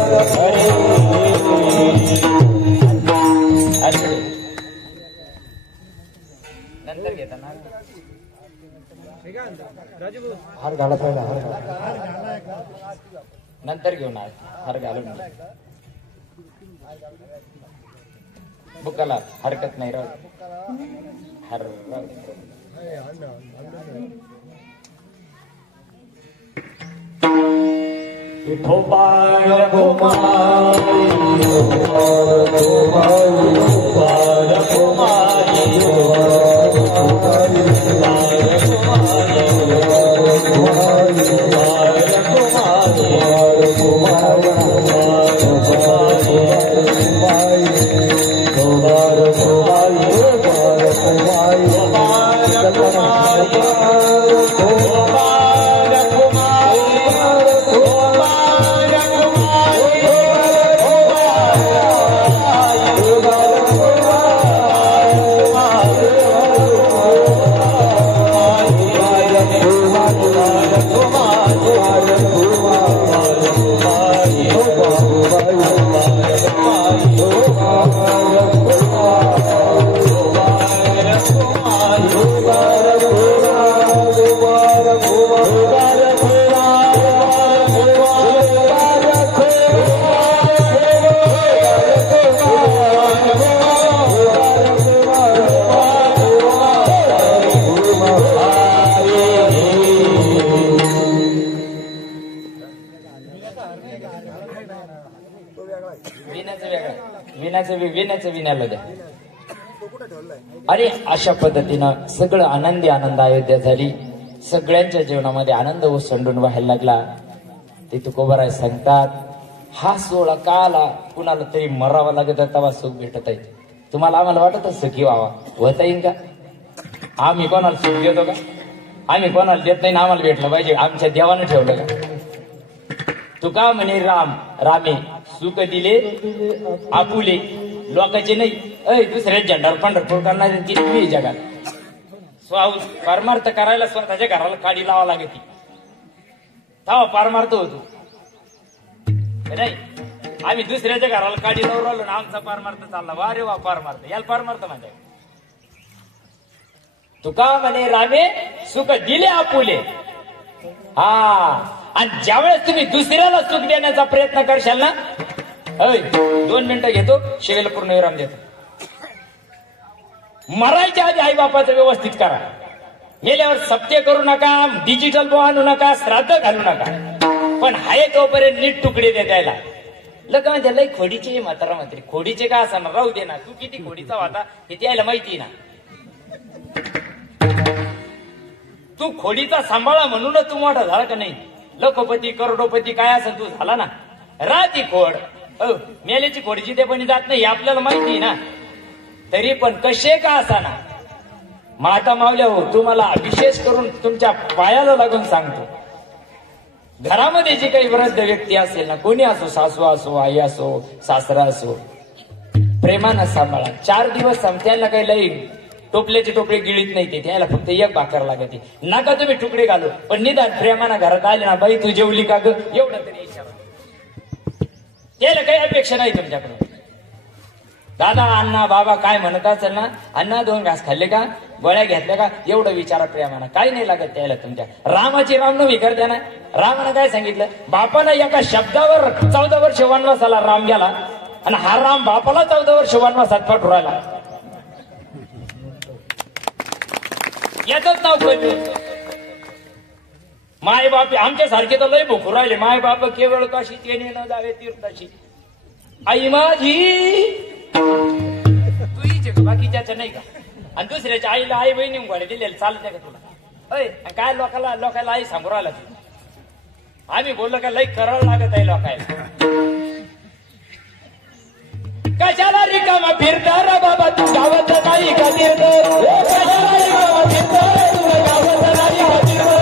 नंतर घेता ना हार घालत राहिला, नंतर घेऊन हार घालून बुकाला हरकत नाही राहत. हर विठोबार कुमारी विठोबार कुमारी विठोबार कुमारी विण्याचं विण्याला द्या. अरे अशा पद्धतीनं सगळं आनंदी आनंद अयोध्या झाली. सगळ्यांच्या जीवनामध्ये आनंद ओसंडून व्हायला लागला. ते तुकोबाराय सांगतात, हा सोहळा का आला? कुणाला तरी मरावा लागत तेव्हा सुख भेटत आहे. तुम्हाला आम्हाला वाटत सुखी व्हावा, होता येईल का? आम्ही कोणाला सुख देतो का? आम्ही कोणाला देत नाही ना, आम्हाला भेटलं पाहिजे. आमच्या देवानं ठेवलं का? तुका म्हणे रामे सुख दिले आपुले लोकांचे नाही. दुसऱ्या झेंडावर पंढरपूर करणारे किती जगात पारमार्थ करायला स्वतःच्या घराला काडी लावा लागते. तेव्हा पारमार्थ होतो नाही. आम्ही दुसऱ्याच्या घराला काडी लावून राहिलो ना, आमचा पारमार्थ चालला. वा रे वा पारमार्थ, याला पारमार्थ म्हणजे. तुका म्हणे रामे सुख दिले आपुले. हा, आणि ज्यावेळेस तुम्ही दुसऱ्याला सुख देण्याचा प्रयत्न करशाल ना, 2 मिनिटं घेतो, शिवेला पूर्ण विराम देतो. मरायच्या आधी आई बापाचं व्यवस्थित करा. मेल्यावर सप्ते करू नका, डिजिटल बो आणू नका, श्राद्ध घालू नका. पण हाय तोपर्यंत नीट तुकडे दे द्यायला. लोक म्हणजे लई खोडीचे म्हातारा मंत्री. खोडीचे का असं राहू दे ना, तू किती खोडीचा होता हे त्याला माहिती ना. तू खोडीचा सांभाळा म्हणून तू मोठा झाला का नाही. लखोपती करोडोपती काय असं तू झाला ना. राती खोड मेल्याची खोडीची ते पण जात नाही आपल्याला माहिती ना. तरी पण कसे का असा ना, माता मावल्या हो, तुम्हाला विशेष करून तुमच्या पायाला लागून सांगतो, घरामध्ये जी काही वृद्ध व्यक्ती असेल ना, कोणी असो, सासू असो, आई असो, सासरा असो, प्रेमानं सांभाळा. 4 दिवस त्याला काही लई टोपल्याचे टोपले गिळीत नाही. ते त्याला फक्त एक भाकर लागते. नका तुम्ही तुकडे घालू, पण निदान प्रेमानं घरात आले ना, बाई तू जेवली का ग, एवढं तरी इच्छा. त्याला काही अपेक्षा नाही तुमच्याकडून. दादा अण्णा बाबा काय म्हणत असेल ना, अण्णा 2 घास खाल्ले का, गोळ्या घेतल्या का, एवढं विचारा प्रेमानं. काही नाही लागत त्याला तुमच्या. रामाची रामनवमी करते ना, रामानं काय सांगितलं, बापानं एका शब्दावर 14 वर्ष वनवासाला राम गेला, आणि हा राम बापाला 14 वर्ष वनवासात पाठवून राहिला. याचंच नाव कळलं. माय बाप आमच्या सारखे तर लय भुकू राहिले. माय बाप केवळ काशी तेने न जावे तीर्थाशी. आई माझी तू बाकीच्या नाही का, आणि दुसऱ्याच्या आईला आई बहिणी गोळ्या दिलेल्या चालत का तुला? काय लोकाला आई सांगू राहिला. आम्ही बोललो का लई करावं लागत आहे लोकायला. कशाला रिकामा फिरता रे बाबा, तू गावात नाही का तीर्थ? कशाला रिकामा फिरता रे, तुला गावात नाही का तीर्थ?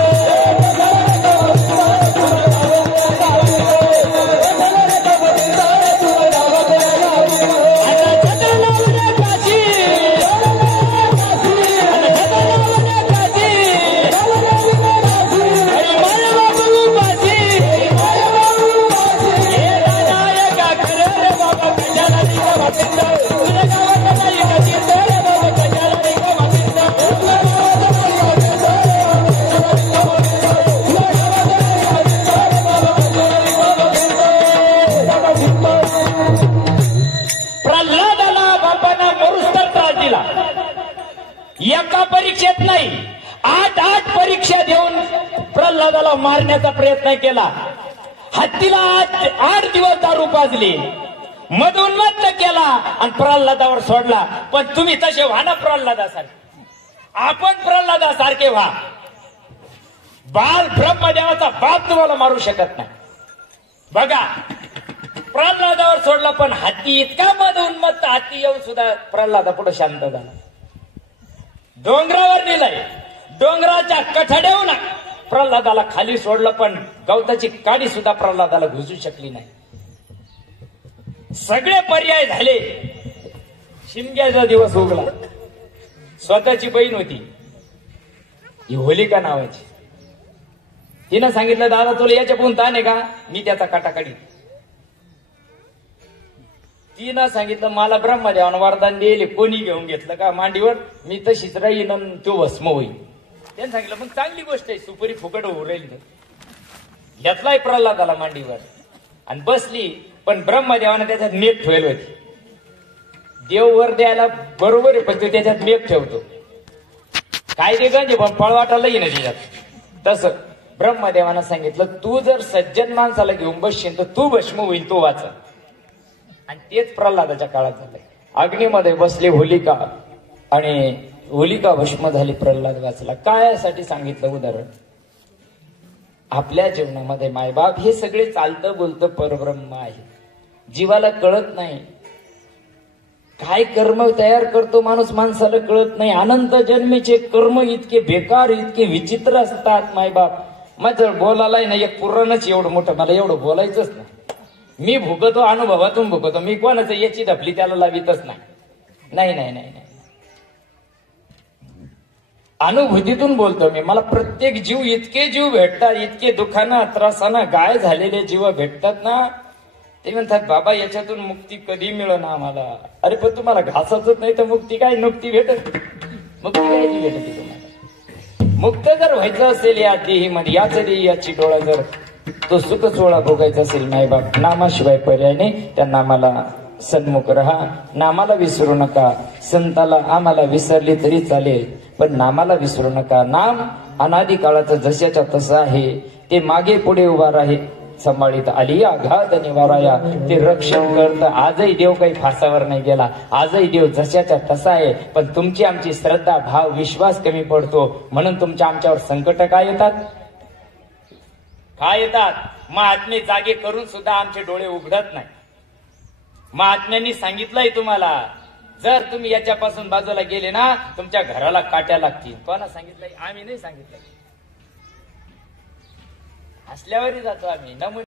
एका परीक्षेत नाही 8 परीक्षा देऊन प्रल्हादाला मारण्याचा प्रयत्न केला. हत्तीला 8 दिवस दारू पाजली, मधोन्मत्त केला आणि प्रल्हादावर सोडला. पण तुम्ही तसे व्हा ना प्रल्हादासारखे. आपण प्रल्हादासारखे व्हा. बाल ब्रह्मदेवाचा बाप तुम्हाला मारू शकत नाही. बघा प्रल्हादावर सोडला, पण हत्ती इतका मधोन्मत्त हत्ती येऊन सुद्धा प्रल्हादा पुढे शांत झाला. डोंगरावर नेलाय, डोंगराच्या कठड्याहून प्रल्हादाला खाली सोडलं, पण गवताची काडी सुद्धा प्रल्हादाला घुसू शकली नाही. सगळे पर्याय झाले. शिमग्याचा दिवस उगला. स्वतःची बहीण होती ही होलिका नावाची. तिनं सांगितलं, दादा तुला याच्या पण ताण आहे का, मी त्याचा काटा काढी. तिनं सांगितलं मला ब्रह्मदेवानं वरदान दिले, कोणी घेऊन घेतलं का मांडीवर, मी तशीच राहीन आणि तो भस्म होईल. त्यानं सांगितलं मग चांगली गोष्ट आहे, सुपारी फुकट होऊ राहील. घेतलाय प्रल्हादाला मांडीवर आणि बसली. पण ब्रह्मदेवानं त्याच्यात मेघ ठेवले होते. देव वर द्यायला बरोबर आहे, पण तो त्याच्यात मेघ ठेवतो. काय ते गंज पण पळवाटाला येईन त्याच्यात. तसं ब्रह्मदेवानं सांगितलं तू जर सज्जन माणसाला घेऊन बसशील तर तू भस्म होईल, तो वाचा. आणि तेच प्रल्हादाच्या काळात झालंय. अग्नीमध्ये बसले होलिका आणि होलिका भस्म झाली, प्रल्हाद वाचला. काय साठी सांगितलं उदाहरण. आपल्या जीवनामध्ये मायबाप हे सगळे चालतं बोलतं परब्रह्म आहे. जीवाला कळत नाही काय कर्म तयार करतो माणूस, माणसाला कळत नाही. अनंत जन्मीचे कर्म इतके बेकार, इतके विचित्र असतात मायबाप. माझं बोलायला नाही एक पुराणच एवढं मोठं, मला एवढं बोलायचंच नाही. मी भुगतो, अनुभवातून भुगतो. मी कोणाचं याची धपली त्याला लावितच नाही. नाही नाही नाही नाही अनुभूतीतून बोलतो मी. मला प्रत्येक जीव, इतके जीव भेटतात, इतके दुःखानं त्रासानं गाय झालेले जीव भेटतात ना, ते म्हणतात बाबा याच्यातून मुक्ती कधी मिळेल आम्हाला. अरे पण तुम्हाला घासाच नाही तर मुक्ती काय, नुकती भेटत. मुक्ती काय ती भेटते तुम्हाला. मुक्त जर व्हायचं असेल या देहीमध्ये, याच देही याची डोळा, जर तो सुख सोहळा भोगायचा असेल मायबाप, नामाशिवाय पर्याय नाही. त्या नामाला सन्मुख रहा, नामाला विसरू नका. संताला आम्हाला विसरली तरी चालेल, पण नामाला विसरू नका. नाम अनादी काळाचं जशाच्या तसं आहे, ते मागे पुढे उभा राहे, सांभाळीत आलिया घात निवाराया. ते रक्षण करत. आजही देव काही फासावर नाही गेला, आजही देव जशाच्या तसा आहे. पण तुमची आमची श्रद्धा, भाव, विश्वास कमी पडतो, म्हणून तुमच्या आमच्यावर संकट काय येतात, काय येतात. महात्मे जागे करून सुद्धा आमचे डोळे उघडत नाही. महात्म्यांनी सांगितलंय तुम्हाला, जर तुम्ही याच्यापासून बाजूला गेले ना, तुमच्या घराला काट्या लागतील. कोणा सांगितलंय? आम्ही नाही सांगितलं. हसल्यावरही जातो आम्ही. नमुने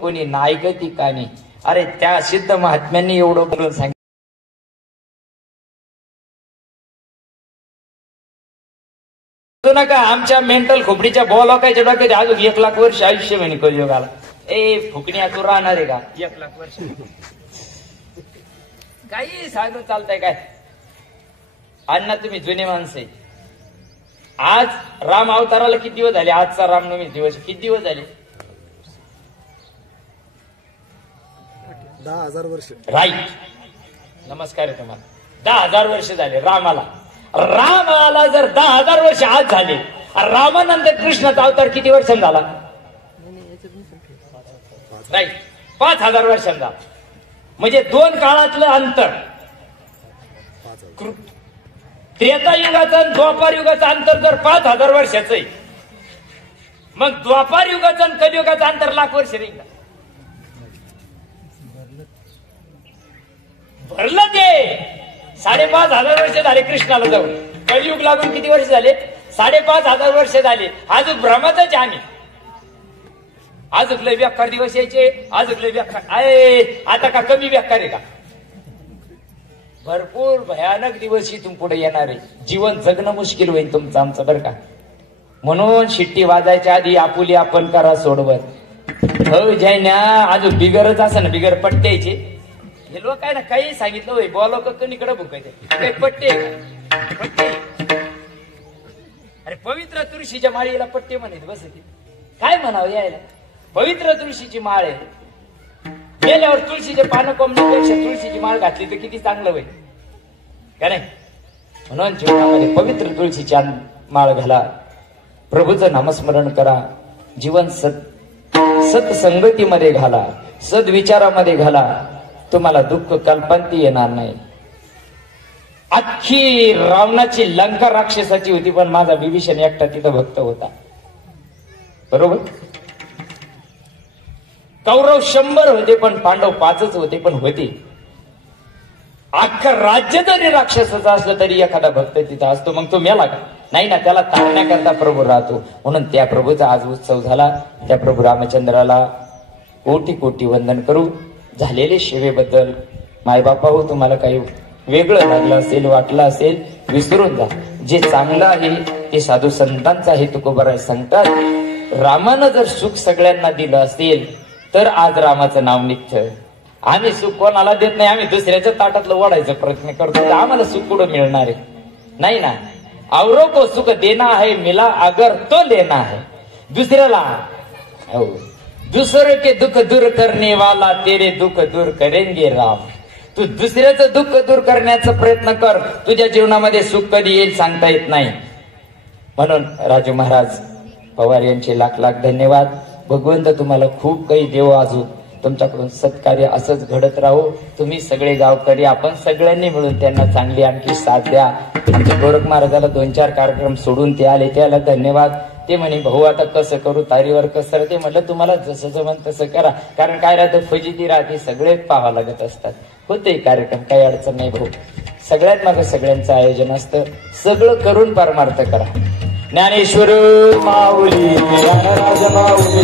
कोणी नायकती का नाही. अरे त्या सिद्ध महात्म्यांनी एवढं बोलून सांगितलं नका. आमच्या मेंटल खोपडीच्या बोलाकायच्या डोक्यात अजून 1 लाख वर्ष आयुष्य म्हणे कलियुगाला. ए फुकणी तू राहणार आहे का 1 लाख वर्ष? काही सांगून चालतंय काय? अण्णा तुम्ही जुने माणसं आहे. आज राम अवताराला किती दिवस झाले? आजचा रामनवमी दिवस किती दिवस झाले? 10,000 वर्ष. राईट. नमस्कार आहे तुम्हाला. 10,000 वर्ष झाले रामाला. रामाला जर 10,000 वर्ष आज झाले, रामानंतर कृष्णाचा अवतार किती वर्षांनी झाला? राईट, 5,000 वर्षांनी झाला. म्हणजे 2 काळातलं अंतर. त्रेतायुगाचं आणि द्वापार युगाचं अंतर जर 5,000 वर्षाचं आहे, मग द्वापार युगाचं आणि कलियुगाचं अंतर लाख वर्ष नाही. भरलं ते. 5,500 वर्ष झाले कृष्णाला जाऊन. कलियुग लागून किती वर्ष झाले? 5,500 वर्ष झाले. अजून भ्रमातच आम्ही. अजून लय व्याख्यार दिवस यायचे, अजून लय व्याख्यार आहे. आता का कमी व्याख्यार आहे का? भरपूर भयानक दिवस इथून पुढे येणार आहे. जीवन जगणं मुश्किल होईल तुमचं आमचं, बरं का. म्हणून शिट्टी वाजायच्या आधी आपुली आपण करा सोडवत. हो जैन्या अजून बिगरच असं ना, बिगर पट्ट्यायचे. हे लोक काय ना काही सांगितलं होय, बोलाव का कणीकडे भुकायचे काही पट्टे पट्टे. अरे पवित्र तुळशीच्या माळीला पट्टे म्हणायचे बसते. काय म्हणावं यायला? पवित्र तुळशीची माळ आहे. गेल्यावर तुळशीचे पानं कोंबण्यापेक्षा तुळशीची माळ घातली तर किती चांगलं होईल का नाही? म्हणून जीवनामध्ये पवित्र तुळशीची माळ घाला, प्रभूचं नामस्मरण करा, जीवन सत्संगतीमध्ये घाला, सद्विचारामध्ये घाला. तुम्हाला दुःख कल्पांती येणार नाही. अख्खी रावणाची लंका राक्षसाची होती, पण माझा विभीषण एकटा तिथं भक्त होता. बरोबर. कौरव 100 होते, पण पांडव 5च होते, पण होते. अख्खं राज्य जरी राक्षसाचं असलं तरी एखादा भक्त तिथं असतो. मग तो मेला का? नाही ना. त्याला तारण्याकरता प्रभू राहतो. म्हणून त्या प्रभूचा आज उत्सव झाला. त्या प्रभू रामचंद्राला कोटी कोटी वंदन करू. झालेले सेवेबद्दल मायबापा हो तुम्हाला काही वेगळं लागलं असेल, वाटलं असेल, विसरून जा. जे चांगलं आहे ते साधू संतांचं आहे. तुकोबाराय सांगतात, रामानं जर सुख सगळ्यांना दिलं असेल तर आज रामाचं नाव निघतं. आम्ही सुख कोणाला देत नाही, आम्ही दुसऱ्याच्या ताटातलं ओढायचा प्रयत्न करतो. आम्हाला सुख कुठं मिळणार आहे? नाही ना. औरों को सुख देना है मिला अगर तो लेना है. दुसऱ्याला दुसरे के दुख दूर करने वाला तेरे दुख दूर करेंगे राम. तू दुसऱ्याचं दुःख दूर करण्याचा प्रयत्न कर. तुझ्या जीवनामध्ये सुख कधी येईल सांगता येत नाही. म्हणून राजू महाराज पवार यांचे लाख लाख धन्यवाद. भगवंत तुम्हाला खूप काही देव. अजून तुमच्याकडून सत्कार्य असंच घडत राहू. तुम्ही सगळे गावकरी आपण सगळ्यांनी मिळून त्यांना चांगली आणखी साथ द्या. गोरख महाराजाला 2-4 कार्यक्रम सोडून ते आले, त्याला धन्यवाद. ते म्हणे भाऊ आता कसं करू, तारीवर कसं. ते म्हटलं तुम्हाला जसं जमन तसं करा. कारण काय राहतं, फजिती राहते, सगळे पाहावं लागत असतात. होते कार्यक्रम, काही अडचण नाही भाऊ. सगळ्यात मागं सगळ्यांचं आयोजन असतं. सगळं करून पारमार्थ करा. ज्ञानेश्वर माऊली ज्ञानराज माऊली